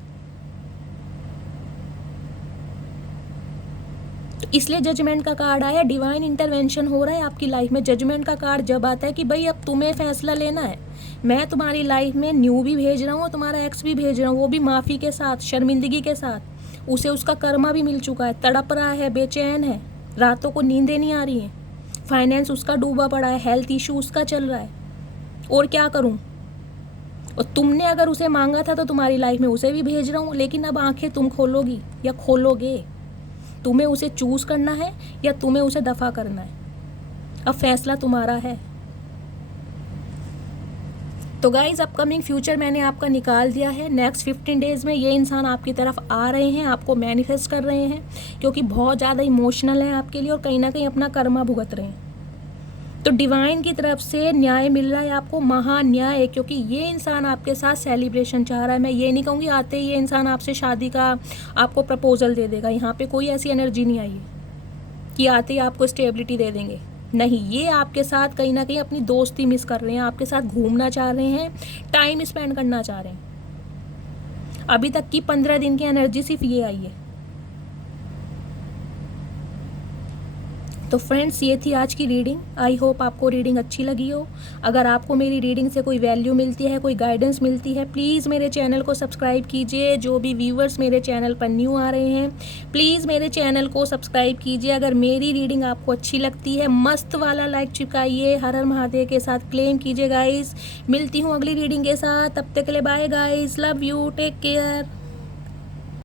तो इसलिए जजमेंट का कार्ड आया, डिवाइन इंटरवेंशन हो रहा है आपकी लाइफ में। जजमेंट का कार्ड जब आता है कि भाई अब तुम्हें फैसला लेना है, मैं तुम्हारी लाइफ में न्यू भी भेज रहा हूँ, तुम्हारा एक्स भी भेज रहा हूँ, वो भी माफ़ी के साथ, शर्मिंदगी के साथ। उसे उसका कर्मा भी मिल चुका है, तड़प रहा है, बेचैन है, रातों को नींदें नहीं आ रही हैं, फाइनेंस उसका डूबा पड़ा है, हेल्थ इशू उसका चल रहा है, और क्या करूँ। और तुमने अगर उसे मांगा था तो तुम्हारी लाइफ में उसे भी भेज रहा हूँ, लेकिन अब आंखें तुम खोलोगी या खोलोगे, तुम्हें उसे चूज करना है या तुम्हें उसे दफा करना है। अब फैसला तुम्हारा है। तो गाइज अपकमिंग फ्यूचर मैंने आपका निकाल दिया है। नेक्स्ट 15 डेज में ये इंसान आपकी तरफ आ रहे हैं, आपको मैनिफेस्ट कर रहे हैं, क्योंकि बहुत ज़्यादा इमोशनल है आपके लिए और कहीं ना कहीं अपना कर्मा भुगत रहे हैं। तो डिवाइन की तरफ से न्याय मिल रहा है आपको, महान्याय, क्योंकि ये इंसान आपके साथ सेलिब्रेशन चाह रहा है। मैं ये नहीं कहूँगी आते ही ये इंसान आपसे शादी का आपको प्रपोजल दे देगा, यहाँ पे कोई ऐसी एनर्जी नहीं आई है कि आते ही आपको स्टेबिलिटी दे देंगे। नहीं, ये आपके साथ कहीं ना कहीं अपनी दोस्ती मिस कर रहे हैं, आपके साथ घूमना चाह रहे हैं, टाइम स्पेंड करना चाह रहे हैं। अभी तक की 15 दिन की एनर्जी सिर्फ ये आई है। तो फ्रेंड्स, ये थी आज की रीडिंग। आई होप आपको रीडिंग अच्छी लगी हो। अगर आपको मेरी रीडिंग से कोई वैल्यू मिलती है, कोई गाइडेंस मिलती है, प्लीज़ मेरे चैनल को सब्सक्राइब कीजिए। जो भी व्यूवर्स मेरे चैनल पर न्यू आ रहे हैं, प्लीज़ मेरे चैनल को सब्सक्राइब कीजिए। अगर मेरी रीडिंग आपको अच्छी लगती है, मस्त वाला लाइक चिपकाइए, हर हर महादेव के साथ क्लेम कीजिए गाइज। मिलती हूँ अगली रीडिंग के साथ, तब तक के लिए bye guys, love you, take care.